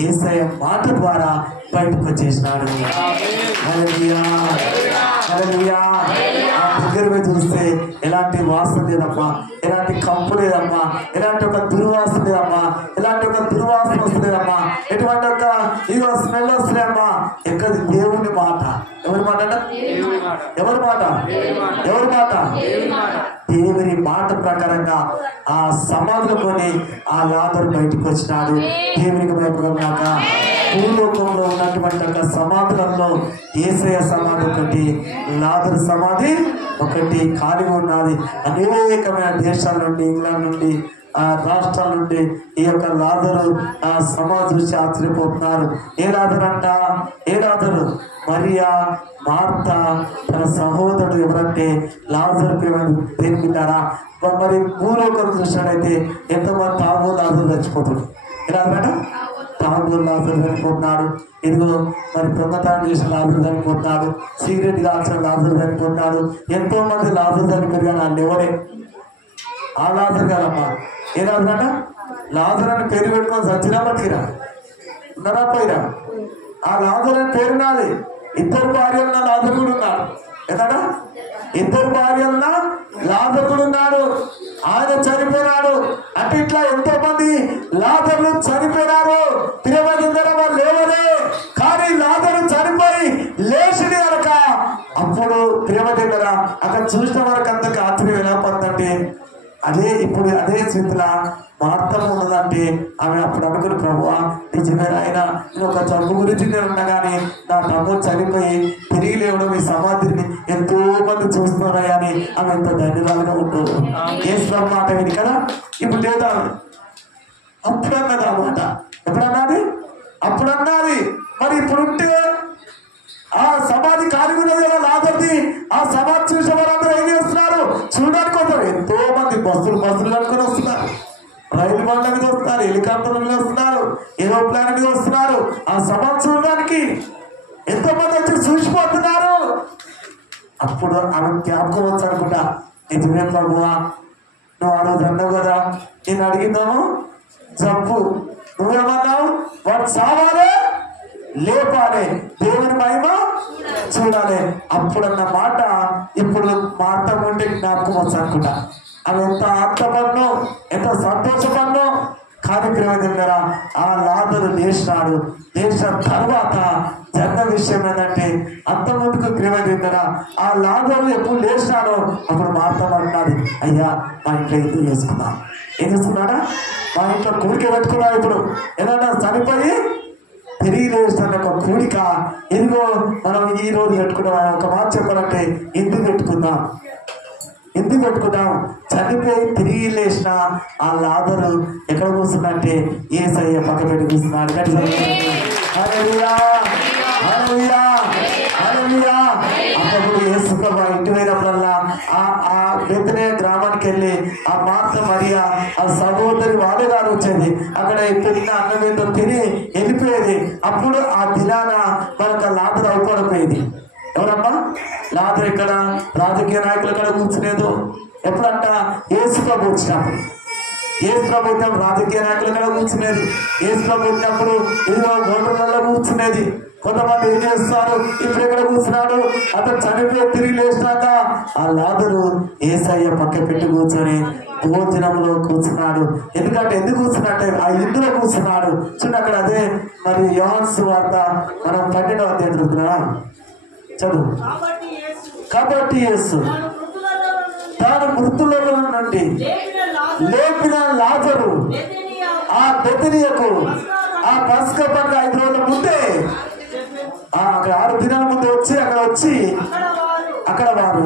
యేసయ్య మాట ద్వారా బయటకు వచ్చేసినాడు. హల్లెలూయా, హల్లెలూయా. ఆ దగ్గర పోయి చూస్తే ఎలాంటి వాసన లేదమ్మా, ఎలాంటి కంపు లేదమ్మా, ఎలాంటి ఒక దుర్వాసన లేదమ్మా, ఎలాంటి ఒక దుర్వాసన వస్తుందమ్మా, ఎటువంటి ఒక ఇగో స్మెల్ వస్తుందమ్మా. ఎక్కడ దేవుని మాట, ఎవరి మాట? ఎవరి మాట? ఎవరి మాట? దేవుని మాట ప్రకారంగా ఆ సమాధిలో కొని ఆ లాజరు బయటకు వచ్చినాడు. దేవునికి భయపడక భూలోకంలో ఉన్నటువంటి ఒక సమాధులలో యేసయ్య సమాధి ఒకటి, లాజరు సమాధి ఒకటి ఖాళీగా ఉన్నది. అనేకమైన దేశాల నుండి, ఇంగ్లాండ్ నుండి, ఆ రాష్ట్రాల నుండి ఈ యొక్క లాజరు ఆ సమాధి చూసి ఆశ్చర్యపోతున్నారు. ఏ లాజరు అంట? ఏ లాజరు? మరియా, మార్తా తన సహోదరుడు ఎవరంటే లాజరు పేరుకుంటారా? మరి భూలోకం చూసినట్టయితే ఎంతమంది తాగు లాజరు చచ్చిపోతాడు. ఎలాగంట? తాగు లాజరు చనిపోతున్నాడు. ఇదిగో మరి దొంగతనం చేసిన లాజరు చనిపోతున్నాడు, సిగరెట్ కాల్చిన లాజరు చనిపోతున్నాడు. ఎంతో మంది లాజరు చనిపోయారు కానీ వాళ్ళు ఎవరే? ఆ లాజరు కదమ్మా. ఏ లాజరు అంట? లాజరు అని పేరు పెట్టుకొని సచ్చినా బతికిరా, ఉన్నారా పోయిరా? ఆ లాజరు అని పేరు నాది. ఇద్దరు భార్యలున్న లాజరు కూడా ఉన్నాడు. ఎక్కడ? ఇద్దరు భార్యలున్న లాజరు కూడా ఉన్నాడు. ఆయన చనిపోయినాడు. అంటే ఇట్లా ఎంతో మంది లాజర్లు చనిపోయినారు. తిరుమల వాళ్ళు లేవలే, కానీ లాజరు చనిపోయి లేచిని కనుక అప్పుడు తిరుమల దగ్గర అక్కడ చూసిన వరకు అంతకు ఆశ్చర్యం ఎలా పడుతుందంటే అదే ఇప్పుడు అదే స్థితిలో మార్తం ఉన్నదంటే ఆమె అప్పుడు అనుకుని, ప్రభువా నిజమే ఆయన, నేను ఒక జబ్బు గురించి నేను ఉన్నా కానీ నా తమ్ముడు చనిపోయి తిరిగి లేవడం ఈ సమాధిని ఎంతో మంది చూస్తున్నారయ్యా అని ఆమె ఎంతో ధన్యవాదంగా ఉంటుంది. యేసు మాట విని కదా ఇప్పుడు లేదా అప్పుడు అన్నది ఆ మాట. ఎప్పుడన్నది? అప్పుడు అన్నది. మరి ఇప్పుడుంటే ఆ సమాధి ఖాళీ ఉన్నది కదా లాజర్ది. ఆ సమాధి చూసే వాళ్ళందరూ ఏం చేస్తున్నారు? చూడడానికి వస్తారు. ఎంతో మంది బస్సులు కనుక్కొని వస్తున్నారు, రైలు బండ్ల మీద వస్తున్నారు, హెలికాప్టర్ల మీద వస్తున్నారు, ఏరోప్లేన్ మీద వస్తున్నారు. ఆ సమాధి చూడడానికి ఎంతో మంది వచ్చి చూసిపోతున్నారు. అప్పుడు ఆమె జ్ఞాపకం వచ్చు అనుకుంటా, నిజమే ప్రభువా, నువ్వు ఆ రోజు అన్నావు కదా, నేను అడిగిందాము జబ్బు, నువ్వేమన్నావు? వాడు సావాలి, లేపాలి, దేవుని మహిమ చూడాలి. అప్పుడన్న మాట ఇప్పుడు మార్తం ఉంటే జ్ఞాపకం వచ్చు అనుకుంటా. అవి ఎంత ఆత్మపడ్నో, ఎంత సంతోషపడ్నో. కార్యక్రమం దగ్గర ఆ లాజరు లేచినాడు. లేచిన తర్వాత జన్న విషయం ఏంటంటే అంత ముందుకు క్రియ దగ్గర ఆ లాజరు ఎప్పుడు లేచినాడో అప్పుడు మాట్లాడుతున్నాడు, అయ్యా మా ఇంట్లో ఇల్లు చేసుకున్నాం. ఏం చేసుకున్నాడా? మా ఇంట్లో కూడిక పెట్టుకున్నాడు. ఇప్పుడు ఏదన్నా చనిపోయి తిరిగి లేచిన ఒక కూడిక. ఇదిగో మనం ఈ రోజు పెట్టుకున్నాం. ఒక మాట చెప్పాలంటే ఎందుకు పెట్టుకుందాం? ఎందుకు పెట్టుకుందాం? చనిపోయి తిరిగి లేచిన ఆ లాజరు ఎక్కడ కూర్చున్నట్టే యేసయ్య పక్క పెట్టి కూర్చున్నాడు. హల్లెలూయా, హల్లెలూయా, హల్లెలూయా. అప్పుడు యేసు ప్రభు ఇంటి పోయినప్పుడల్లా ఆ బెత్లెహేము గ్రామానికి వెళ్ళి ఆ మార్త మరియా ఆ సహోదరి వాళ్ళే గారు వచ్చేది. అక్కడ తిన్న అన్నం ఏదో తిని వెళ్ళిపోయేది. అప్పుడు ఆ దినాన మనకు లాజరు అయిపోయిపోయేది. ఎవరమ్మా? లాజరు ఇక్కడ రాజకీయ నాయకుల కాడ కూర్చునేదో ఎప్పుడంట యేసు ప్రభు వచ్చినప్పుడు. యేసు ప్రభు వచ్చినప్పుడు రాజకీయ నాయకుల కాడ కూర్చునేది. యేసు ప్రభు వచ్చినప్పుడు ఇదిగో గోడలలో కూర్చునేది. కొంతమంది ఏం చేస్తారు? ఇప్పుడు ఎక్కడ కూర్చున్నాడు? అతను చనిపోయి తిరిగి లేచినాక ఆ లాజరు యేసయ్య పక్క పెట్టి కూర్చొని భోజనంలో కూర్చున్నాడు. ఎందుకంటే ఎందుకు కూర్చున్నట్టే ఆ ఇందులో కూర్చున్నాడు. చూడండి అక్కడ అదే మరి యోహాను సువార్త మనం 12వ అధ్యాయం చదువుతున్నా చదువు. కాబట్టి యేసు తాను మృతులలో నుండి లేపిన లాజరు ఆ బెతనియకు ఆ పస్కా పండుగ 5 రోజుల ముందే అక్కడ 6 దినాల ముందు వచ్చి అక్కడ వారు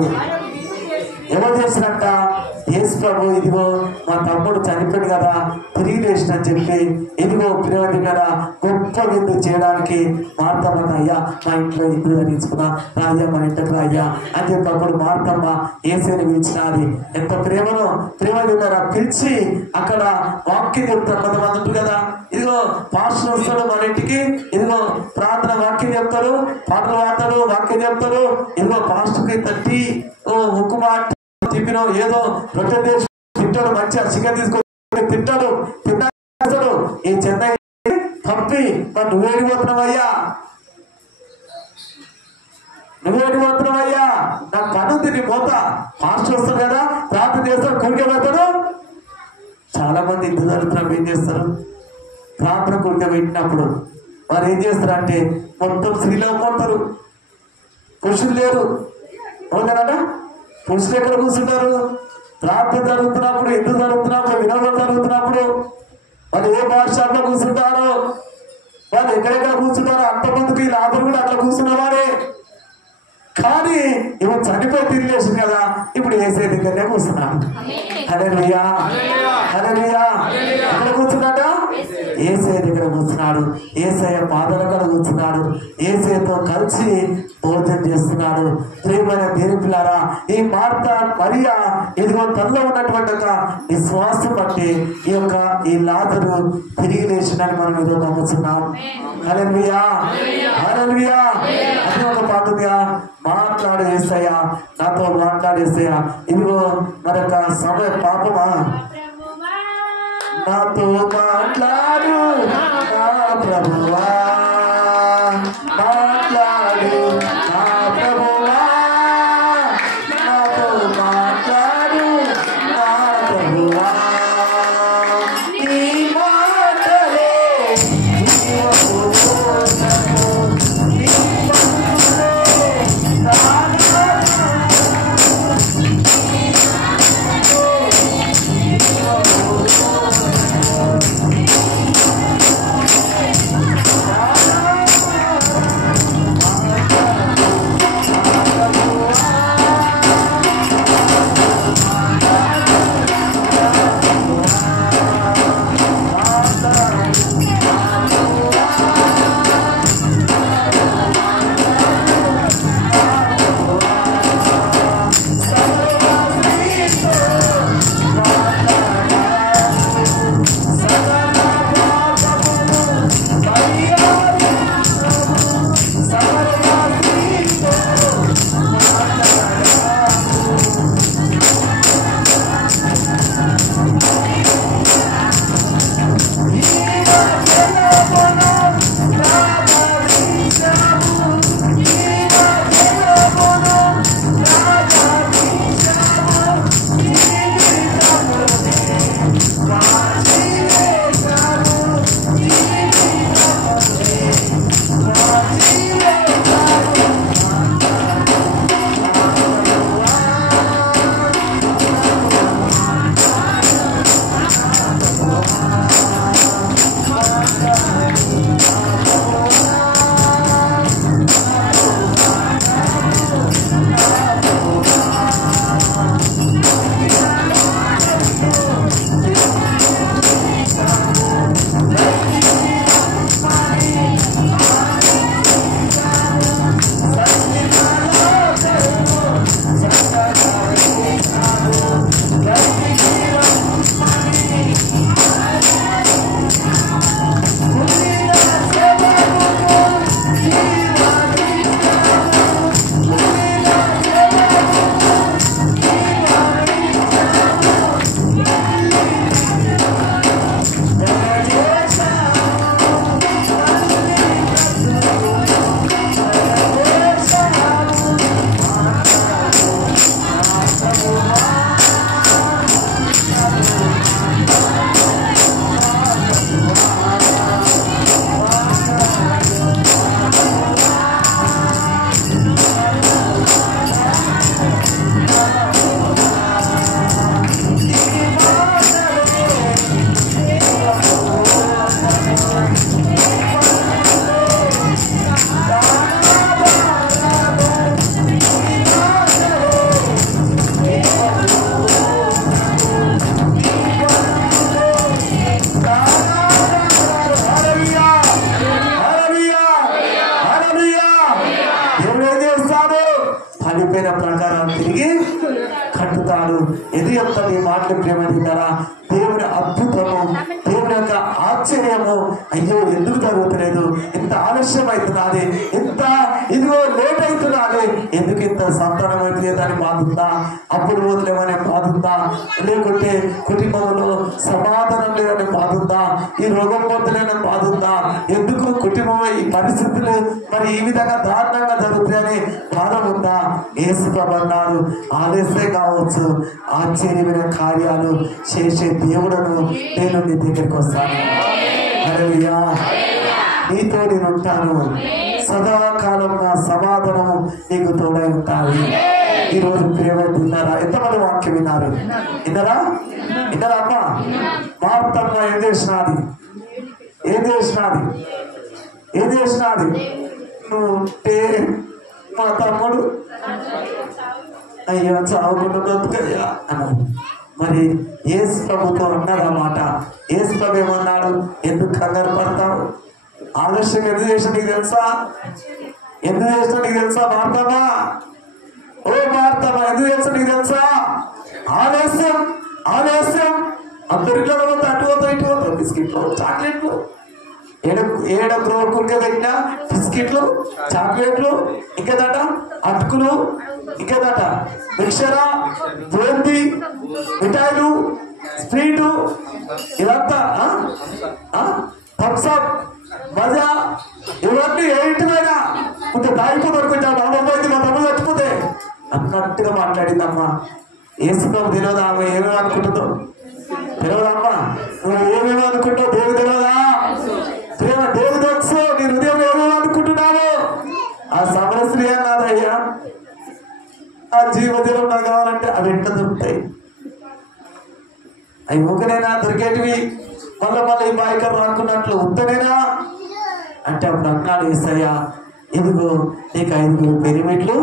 ఎవరు చేసినట్ట? యేసు ప్రభు ఇదిగో మా తమ్ముడు చనిపోయాడు కదా తిరిగి లేచినని చెప్పి ఇదిగో పిల్లలకి కదా గొప్ప విందు చేయడానికి మార్తమ్మ అయ్యా మా ఇంట్లో ఇల్లు ధరించుకున్నా రాయ్యా మన ఇంటికి రాయ్యా అని చెప్పి అప్పుడు మార్తమ్మ యేసుని పిలిచినది. ఎంత ప్రేమను ప్రేమ ద్వారా పిలిచి అక్కడ వాక్యం చెప్తారు. కొంతమంది ఉంటుంది కదా, ఇదిగో పాస్టర్ వస్తాడు మన ఇంటికి, ఇదిగో ప్రార్థన వాక్యం చెప్తారు, పాటలు పాడతాడు, వాక్యం చెప్తారు, ఇదిగో పాస్టర్కి తట్టి ఉక్కు మాట తిప్పిన ఏదో రొట్టె చేసి తింటాడు, మంచిగా చికెన్ తీసుకొని తింటాడు, తిన్నాడు. ఈ చెన్నై తప్పి మరి నువ్వేడిపోతున్నావయ్యా, నువ్వేడిపోతున్నావయ్యా, నాకు పని ఉంది, నీ పోతా. పాస్టర్ వస్తాడు కదా, ప్రార్థన చేస్తాడు, కూడికే పోతాడు. చాలా మంది ఇంటి జరుగుతున్నప్పుడు ఏం చేస్తారు, ప్రార్థన కూడిక పెట్టినప్పుడు వారు ఏం చేస్తారంటే మొత్తం స్త్రీలో కొడతారు, పురుషులు లేరు. అవుతారట, పురుషులు ఎక్కడ కూర్చుంటారు? ప్రార్థన జరుగుతున్నప్పుడు, ఎందుకు జరుగుతున్నప్పుడు, వినోదం జరుగుతున్నప్పుడు వాళ్ళు ఏ భాషలో కూర్చుంటారో, వాళ్ళు ఎక్కడెక్కడ కూర్చుంటారో అంతమందికి లాభం కూడా అట్లా కూర్చున్నవాడే. కానీ ఇప్పుడు చనిపోయి తిరిగి లేచింది కదా, ఇప్పుడు ఏసై దగ్గరనే కూర్చున్నాడు. హల్లెలూయా, హల్లెలూయా. ఎక్కడ కూర్చున్నాట? ఏసై దగ్గర కూర్చున్నాడు. ఏసయ్య పాదాల కాడ కూర్చున్నాడు. ఏసైతో కలిసి భోజనం చేస్తున్నాడు. ప్రియమైన దేవుని పిల్లారా, ఈ మార్త మరియా ఇదిగో తనలో ఉన్నటువంటి ఒక విశ్వాసం బట్టి ఈ లాజరు తిరిగి లేచినని మనం ఈరోజు నమ్ముతున్నాం. హల్లెలూయా, హల్లెలూయా. అది ఒక పాటగా మాట్లాడు యేసయ్యా, నాతో మాట్లాడేసయ్యా. ఇదిగో మరొక సమయ పాపమా, నాతో మాట్లాడు నా ప్రభువా, మాట్లాడు నా ప్రభువా, నాతో మాట్లాడు నా ప్రభువా. నీ మాటలే దేవుని అద్భుతము, దేవుని యొక్క ఆశ్చర్యము అయ్యో ఎందుకు జరుగుతలేదు, ఇంత ఆలస్యం అవుతున్నది, ఇంత ఇదిగో లేట్ అవుతున్నది, ఎందుకు ఇంత సంతానం అవుతలేదని బాధుందా, అప్పుడు వదిలేమనే బాధుందా, లేకుంటే కుటుంబంలో సమాధానం లేదని బాధుందా, ఈ రోగం పొందలేని బాధుందా, ఎందుకు కుటుంబం ఈ పరిస్థితులు మరి ఈ విధంగా దారుణంగా జరుగుతాయని బాధ ఉందా? యేసు ప్రభు అన్నాడు ఆలస్యం కావచ్చు, ఆశ్చర్యమైన కార్యాలు చేసే దేవుడను నేను నీ దగ్గరికి వస్తాను. హల్లెలూయా. నీతో నేను ఉంటాను, సదాకాలం నా సమాధానము నీకు తోడై ఉంటాను. ఈ రోజు ప్రేమ విన్నారా? ఎంతమంది వాక్యం విన్నారు? విన్నారా? అమ్మా మార్తమ్మ ఏం చేసినది? నువ్వు ఉంటే మా తమ్ముడు అయ్యా చావుకుండా బ్రతుకయ్యా అన్నాడు. మరి యేసు ప్రభుతో అన్నదన్నమాట. యేసు ప్రభు ఏమన్నాడు? ఎందుకు కంగారు పడతావు? ఆలస్యం ఎందుకు చేసిన నీకు తెలుసా? మార్తమ్మా, ఓ మార్తమ్మా, ఎందుకు చేస్తా నీకు తెలుసా? ఆలస్యం అందరిలో అటు పోతావు ఇటు పోతావు, బిస్కెట్లు చాక్లెట్లు, ఏడ కురికే పెట్టిన బిస్కెట్లు చాక్లెట్లు, ఇంకేదట అటుకులు, ఇంకేదట మిక్చరా, బూందీ, మిఠాయిలు, స్వీటు, ఇదంతా థమ్స్అప్, మజా, ఇవన్నీ ఏంటివైనా కొంచెం దాగిపోతారు. కొంచెం అమ్మాయి మా తమ్ముడు చచ్చిపోతే అన్నట్టుగా మాట్లాడిందమ్మా. యేసు ప్రభు తెలియదా ఆమె ఏమేమి అనుకుంటుందో? తెలియదమ్మా. నువ్వు ఏమేమి అనుకుంటావు దేవుడు తెలియదా? ప్రేమ దేవుడు తెలుసు. నీ హృదయం ఏమేమి అనుకుంటున్నావు? ఆ సమరశ్రీ అన్నాదయ్యా, ఆ జీవజలం నాకు కావాలంటే అవి ఎట్లా దొరుకుతాయి? అవి ఊకనేనా దొరికేటివి? మళ్ళీ ఈ బాయికర్ రాకున్నట్లు ఉత్తనేనా అంటే అప్పుడు అన్నాడు యేసయ్య, ఇదిగో నీకు 5 పిరమిడ్లు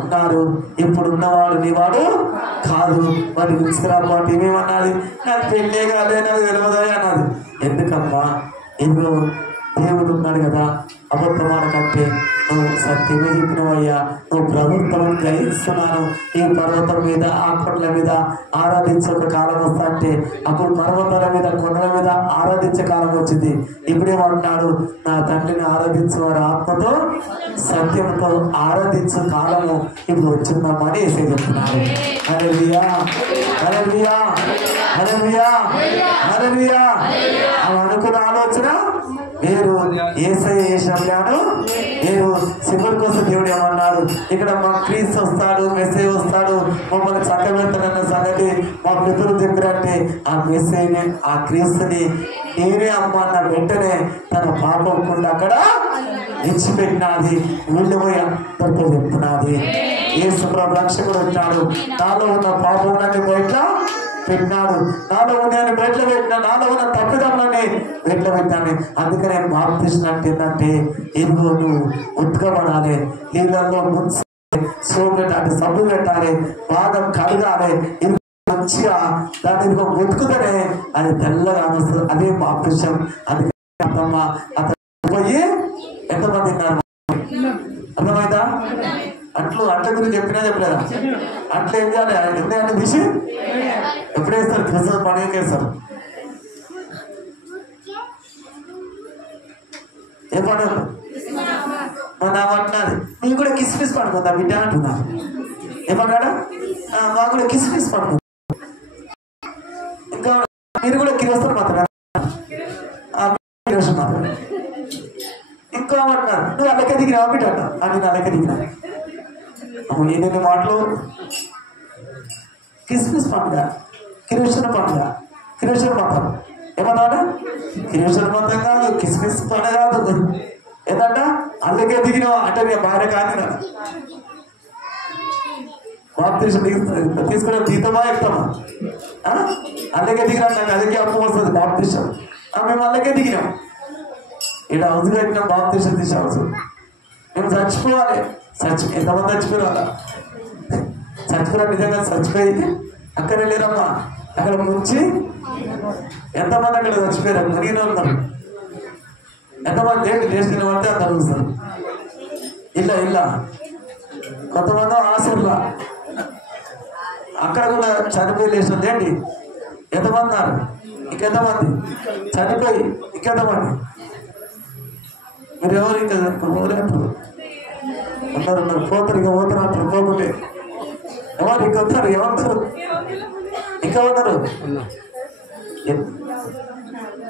ఉన్నారు, ఇప్పుడు ఉన్నవాడు నీవాడు కాదు, మరి తీసుకురాబట్టి ఏమేమన్నది? నాకు పెళ్ళే కాదే, నాకు తెలియదా అన్నది. ఎందుకమ్మా? ఇదిగో దేవుడు ఉన్నాడు కదా, అబద్ధమాన కంటే నువ్వు సత్యమే చెప్పినవయ్యా, నువ్వు ప్రభుత్వం గ్రహిస్తున్నాను. ఈ పర్వతం మీద ఆ కొండల మీద ఆరాధించే ఒక కాలం వస్తా అంటే అప్పుడు పర్వతాల మీద కొండల మీద ఆరాధించే కాలం వచ్చింది. ఇప్పుడేమంటున్నాడు? నా తండ్రిని ఆరాధించేవారు ఆత్మతో సత్యంతో ఆరాధించే కాలము ఇప్పుడు వచ్చిందమ్మా అని ఏసే చెప్తున్నాడు. హల్లెలూయా, హల్లెలూయా, హల్లెలూయా, హల్లెలూయా. అవి అనుకున్న ఆలోచన వేరు, యేసయ్య చేసిన ప్లాను వేరు. చివరి కోసం దేవుడు ఏమన్నాడు? ఇక్కడ మా క్రీస్తు వస్తాడు, మెస్సే వస్తాడు, మమ్మల్ని చక్కబెడతాడన్న సంగతి మా పితరులు చెప్పారంటే ఆ మెస్సేని, ఆ క్రీస్తుని నేనే అమ్మ అన్న వెంటనే తన పాపం కూడా అక్కడ విడిచిపెట్టినది, వెళ్ళిపోయి అందరితో చెప్తున్నది. యేసు ప్రభు రక్షకుడు వచ్చాడు, నాలో ఉన్న పాపములన్నీ బయట పెట్టినాడు, నాలో ఉన్నాయని బయటలో పెట్టినా, నాలో ఉన్న తప్పిదములని బయటలో పెట్టాను. అందుకనే బాప్తిస్మం అంటే ఏంటంటే ఎన్నో నువ్వు ఉత్కబడాలి, నీళ్ళల్లో సోపు పెట్టాలి, సబ్బు పెట్టాలి, బాగా కడగాలి, మంచిగా దాన్ని ఉతుకుతనే అది తెల్లగా వస్తుంది. అదే బాప్తిస్మం. అందుకని అర్థమ్మా అతను పోయి ఎంతమంది ఉన్నారు? అర్థమైందా? అట్ల గురించి చెప్పలేదా? అట్లా ఏం చేయాలి? ఆయన నిర్ణయాన్ని తీసి ఎప్పుడేస్తారు? క్రిస్మస్ పండుగ వేస్తారు. ఏ పండుగ? మన అంటున్నది మీరు కూడా కిస్మిస్ పండుగ బిడ్డ అంటున్నారు. ఏమన్నాడా? మాకు కూడా కిస్మిస్ పండుగ. ఇంకా మీరు కూడా కిరోస్తారు మాత్రం ఇంకా అంటున్నారు నువ్వు అల్లకే దిగినా బిడ్డ అంట. నేను అల్లకే దిగినా. ఎన్ని మాటలు? కిస్మిస్ పండుగ, కిరోషన్ పండుగ, కిరోషన్ మతం. ఏమన్నా? కిరోషన్ మతం కాదు, కిస్మిస్ పండుగ కాదు. ఏంటంట? అల్లకే దిగినావు అంటే నేను భార్య కాదు. బాప్తిస్మం తీసుకునే జీతమా ఇస్తామా? అల్లకే దిగినా నాకు అదికే అప్పు వస్తుంది బాప్తిస్మం. మేము అల్లకే దిగినాం. ఇక్కడ హౌస్ కట్టినాం, బాప్తిస్మం తీసే హౌస్. మేము చచ్చిపోవాలి. ఎంతమంది చచ్చిపోయారు? అలా చచ్చిపోయారు. నిజంగా చచ్చిపోయి అక్కడే లేరమ్మా. అక్కడ ముంచి ఎంతమంది అక్కడ చచ్చిపోయారు? మునిగిన ఉన్నారు. ఎంతమంది ఏంటి దేశం పడితే అంత అడుగుతారు. ఇలా కొంతమంది ఆశర్లా అక్కడ కూడా చనిపోయి లేచినది ఏంటి? ఎంతమంది ఉన్నారు? ఇంకెంతమంది చనిపోయి ఇంకెంతమంది? మీరు ఎవరు ఇంకా పోలేంటారు? ఉన్నారు పోతారు, ఇక పోతారు అంటారు. పోకుంటే ఎవరు ఇంకా వస్తారు? ఏమంటారు? ఇంకా ఉన్నారు.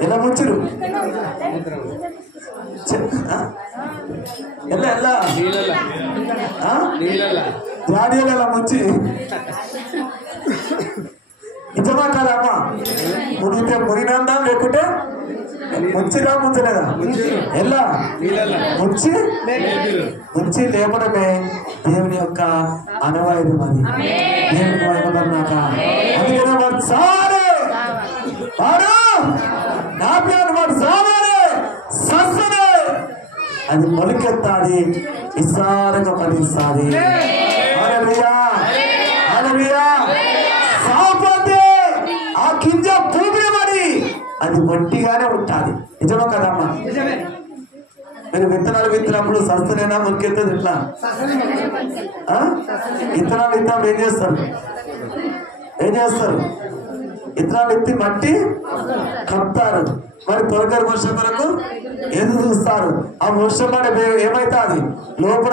ఎలా ముంచరు? ఎలా జాడీలు ఎలా ముంచి నిజమా కాదమ్మా? మునిగితే మునినందా లేకుంటే ముంచిరా ముంచలేదా? ఎలా ముంచి లేపడమే దేవుని యొక్క అనవాయుధం. అది దేవుని వైపున్నాక అందుకనే వాడు సారే వాడు నా పేరు వాడు సారే సస్సనే అది మొలికెత్తాది, విస్తారంగా ఫలిస్తాది. హల్లెలూయా హల్లెలూయా. సాపతే ఆ గింజ భూమిలో పడి అది వట్టిగానే ఉంటుంది. నిజమా కదమ్మా? మీరు విత్తనాలు విత్తినప్పుడు సస్తనేనా మొలికెత్తది? ఎట్లా విత్తనాలు విత్తనాలు ఏం చేస్తారు? విత్తనాలు ఎత్తి మట్టి కప్తారు. మరి తొలగరి వర్షం వరకు ఎదురు చూస్తారు. ఆ వర్షం పడే ఏమైతే అది లోపల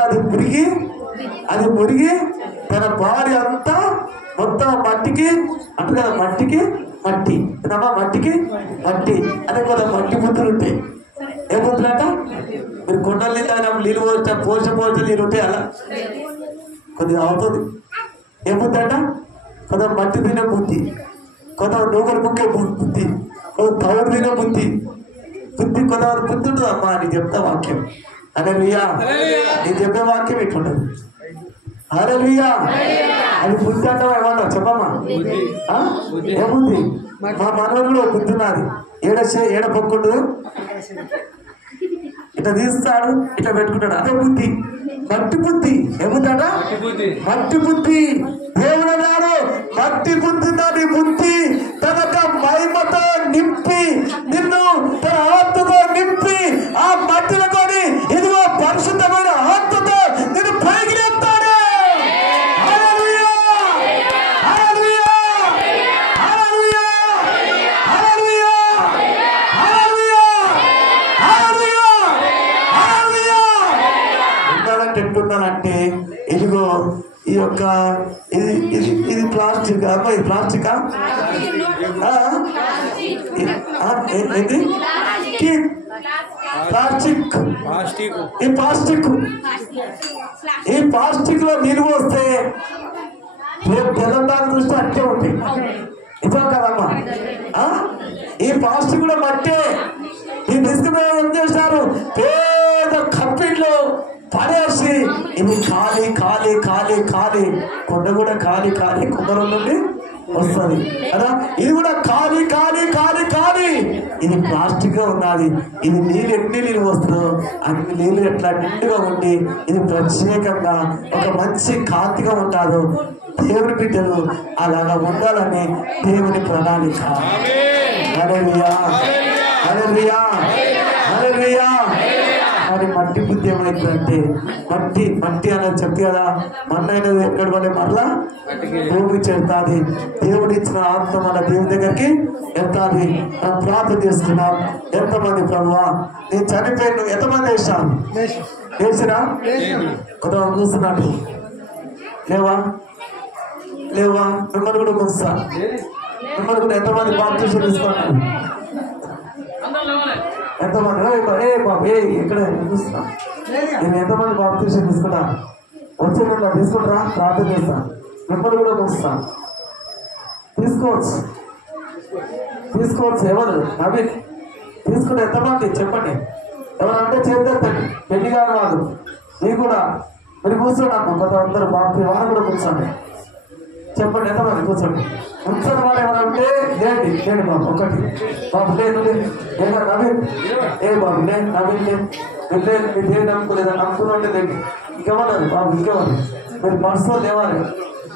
అది మురిగి తన బాడీ అంతా మొత్తం మట్టికి అంటే కదా, మట్టికి మట్టి అంటే కొంత మట్టి బుద్ధులు ఉంటాయి. ఏ బుద్ధులు అంట? మీరు కొండలు నీళ్ళు పోసే నీళ్ళు ఉంటాయి. అలా కొద్దిగా అవుతుంది. ఏ బుద్ధి అంట? కొంత మట్టి తినే బుద్ధి, కొంత నూకలు ముక్కే బుద్ధి, కొంత తౌడు తినే బుద్ధి కొంతవరకు బుద్ధి ఉంటుంది. అమ్మా నీకు చెప్తా వాక్యం. హల్లెలూయా. నేను చెప్పే వాక్యం ఎట్లుంటది? హల్లెలూయా. అది బుద్ధి అంటావా? ఏమన్నావు చెప్పమ్మా? ఏ బుద్ధి? మా మనవడు బుద్ధి ఉన్నది. ఏడ పొక్కుండు ఇట్లా తీస్తాడు, ఇట్లా పెట్టుకుంటాడు. అదే బుద్ధి, మట్టి బుద్ధి. ఏముందట? మట్టి బుద్ధి. దేవుడు అన్నాడు మట్టి బుద్ధి నీ బుద్ధి తన మహిమతో నింపి నిన్ను తన ఆత్మతో నింపి ఆ మట్టిలతో ఇదిగో పరిశుద్ధమైన ఆత్మతో నిన్ను పైకి లేపుతాడు. హల్లెలూయా హల్లెలూయా హల్లెలూయా హల్లెలూయా హల్లెలూయా హల్లెలూయా హల్లెలూయా. ఉండాలంటే ఎట్లుండాలంటే ఇదిగో ఈ యొక్క ఇది ప్లాస్టిక్ అమ్మా. ఇది ప్లాస్టికా? ఇది ఈ ప్లాస్టిక్ లో నీళ్ళు పోస్తే రేపు తెలంగాణ దృష్టి అట్టే ఉంటాయి. నిజం కదమ్మా? ఈ ప్లాస్టిక్ కూడా మట్టే. ఈ తీసుకుపోయి ఏం చేస్తారు? పేద కంపెనీలో పడేసి ఇది ఖాళీ కొండ కూడా ఖాళీ కొండల నుండి వస్తుంది కదా. ఇది కూడా ఖాళీ ఇది ప్లాస్టిక్ గా ఉన్నది. ఇది నీళ్ళు ఎన్ని నీళ్ళు వస్తుందో అన్ని నీళ్ళు ఎట్లా నిండుగా ఉండి ఇది ప్రత్యేకంగా ఒక మంచి కాంతిగా ఉంటారు. దేవుని బిడ్డలు అలాగా ఉండాలని దేవుని ప్రణాళిక. హల్లెలూయా హల్లెలూయా హల్లెలూయా. కానీ మట్టి బుద్ధి ఏమైందంటే మట్టి అనేది చెప్పి కదా, మన్న అనేది ఎక్కడ పడే మరలా భూమి చేరుతుంది. దేవుడు ఇచ్చిన ఆత్మ మన దేవుని దగ్గరికి వెళ్తాది. మనం ప్రార్థన చేస్తున్నాం. ఎంతమంది ప్రభువా నేను చనిపోయి ఎంతమంది వేసాను? వేసిరా? కొంతమంది చూస్తున్నట్టు లేవా మిమ్మల్ని కూడా వస్తా. మిమ్మల్ని కూడా ఎంతమంది బాప్తిసం తీసుకున్నారు? ఎంతమంది? ఏ బాబు ఇక్కడ చూస్తున్నా. నేను ఎంతమంది బాప్తిసం తీసుకున్నా? వచ్చేటట్లా తీసుకుంటారా? ప్రార్థన చేస్తా. మిమ్మల్ని కూడా వస్తా. తీసుకోవచ్చు. ఎవరు నవీన్ తీసుకుంటే ఎంతమంది చెప్పండి. ఎవరంటే చేద్దాం. పెళ్లి కాదు వాళ్ళు. మీరు కూడా మీరు కూర్చోండి. కొంతమంది బాప్తి వాళ్ళు కూడా కూర్చోండి. చెప్పండి ఎంతమంది కూర్చోండి. కూర్చొని వాళ్ళు ఎవరంటే లేండి బాబు. ఒకటి బాబు లేదు నవీన్. ఏ బాబు నవీన్ లేదు. మీరు ఏం నమ్ముకోలేదా? నమ్ముకున్నట్టే లేదు. ఇంకెవరు బాబు? ఇంకెవరు? మీరు మనసులో లేవాలి.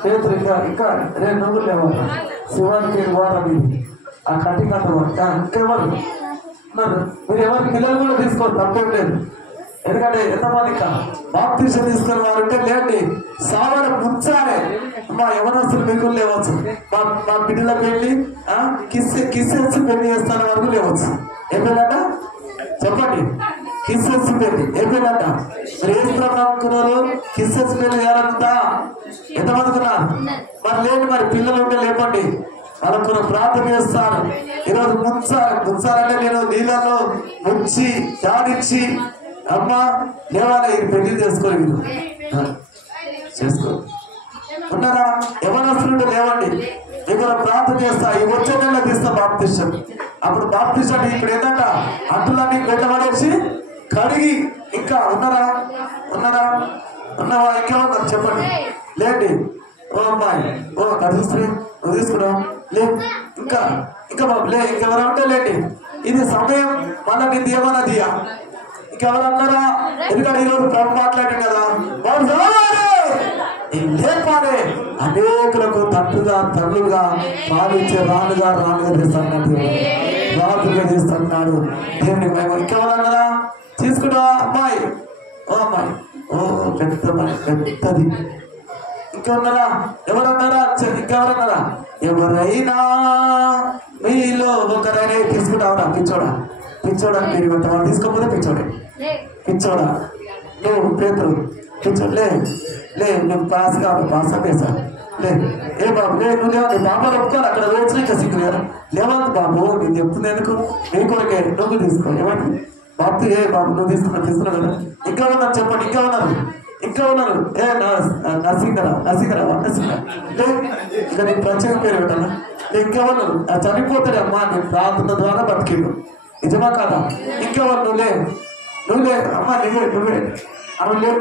చేతులు ఇంకా రేపు నవ్వులు లేవాలి. శివానికి వారాలి ఆ కట్టి కట్టవాలి. ఇంకెవరు ఉన్నారు? మీరు ఎవరి పిల్లలు కూడా తీసుకోవాలి. తప్పేం లేదు. ఎందుకంటే ఎంతమంది ఇంకా బాప్తిసం తీసుకుని వారు ఉంటే లేండి సావన ముంచాలి. మా యవనస్తులు మీకు లేవచ్చు, మా బిడ్డలకు వెళ్ళి కిస్సెస్ పెళ్లి చేస్తాన వరకు లేవచ్చు. ఏం పెళ్ళంట చెప్పండి, కిస్సెస్ పెళ్లి ఏం పెళ్ళంట? మీరు వేస్తున్నాం అనుకున్నారు, కిస్సెస్ పెళ్లి చేయాలనుకుందా? ఎంతమందికి ఉన్నారు? మరి లేండి, మరి పిల్లలు ఉంటే లేపండి, వాళ్ళకు ప్రార్థన చేస్తాను. ఈరోజు ముంచాలంటే నేను నీళ్ళలో ముంచి జాడించి అమ్మ లేవాలి, ఇది పెళ్లి చేసుకోరు మీరు చేసుకో ఉన్నారా? యవనస్తులు లేవండి, మీకు ప్రార్థన చేస్తా. ఈ వచ్చే నెల తీస్తా బాప్తిష్టం. అప్పుడు బాప్తిష్టం ఇప్పుడు ఏంటంట అడ్డులన్నీ పెట్టబడేసి కడిగి ఇంకా ఉన్నారా ఉన్నారా ఉన్నావా? ఇంకేమన్నారు చెప్పండి. లేండి ఓ అమ్మాయి, ఓ కడుస్తుంది నువ్వు తీసుకున్నావు లే, ఇంకా ఇంకా బాబు లే, ఇంకెవరు ఉంటే లేండి. ఇది సమయం మళ్ళీ నీ దేవనా దియా. ఇంకెవరన్నారా? ఎందుకంటే ఈరోజు ప్రభు మాట్లాడాడు కదా, లేపాలి అనేకులకు తల్లుగా పాలించే రానుగా చేస్తున్నాడు, రాజుగా చేస్తున్నాడు దేవుని మేము. ఇంకెవరన్నారా? తీసుకుంటావా అమ్మాయి? ఓ అమ్మాయి, ఓ పెద్దది. ఇంకెవరన్నారా? ఎవరన్నారా? ఇంకెవరన్నారా? ఎవరైనా మీలో ఒకరైనా తీసుకుంటావరా? పిచ్చోడా మీరు పెట్టమని తీసుకోకపోతే పిచ్చోడా నువ్వు పేదలు పిచ్చోడు లే నువ్వు పాస్ కావాలి, పాస్ అప్పేసా లే. ఏ బాబు లే, నువ్వు లేవు, నీ బాబాలు ఒప్పుకోవాలి. అక్కడ వేసిన ఇంకా సిగ్గు లేవద్దు బాబు, నేను చెప్తుంది ఎందుకు? నీ కొరకే నువ్వు తీసుకో. ఏమంటే బాబు ఏ బాబు నువ్వు తీసుకున్నావు కదా. ఇంకా ఉన్నారు చెప్పండి, ఇంకా ఉన్నారు ఏ నర్సింగరా లే, ఇంకా నీకు ప్రత్యేక పేరు పెట్టాలా? ఇంకెవరు చనిపోతాడు అమ్మా, నీ ప్రార్థన ద్వారా బతికిడు, నిజమా కాదా? ఇంకెవరు నువ్వులే అమ్మా, నువ్వే అమ్మ లేవు.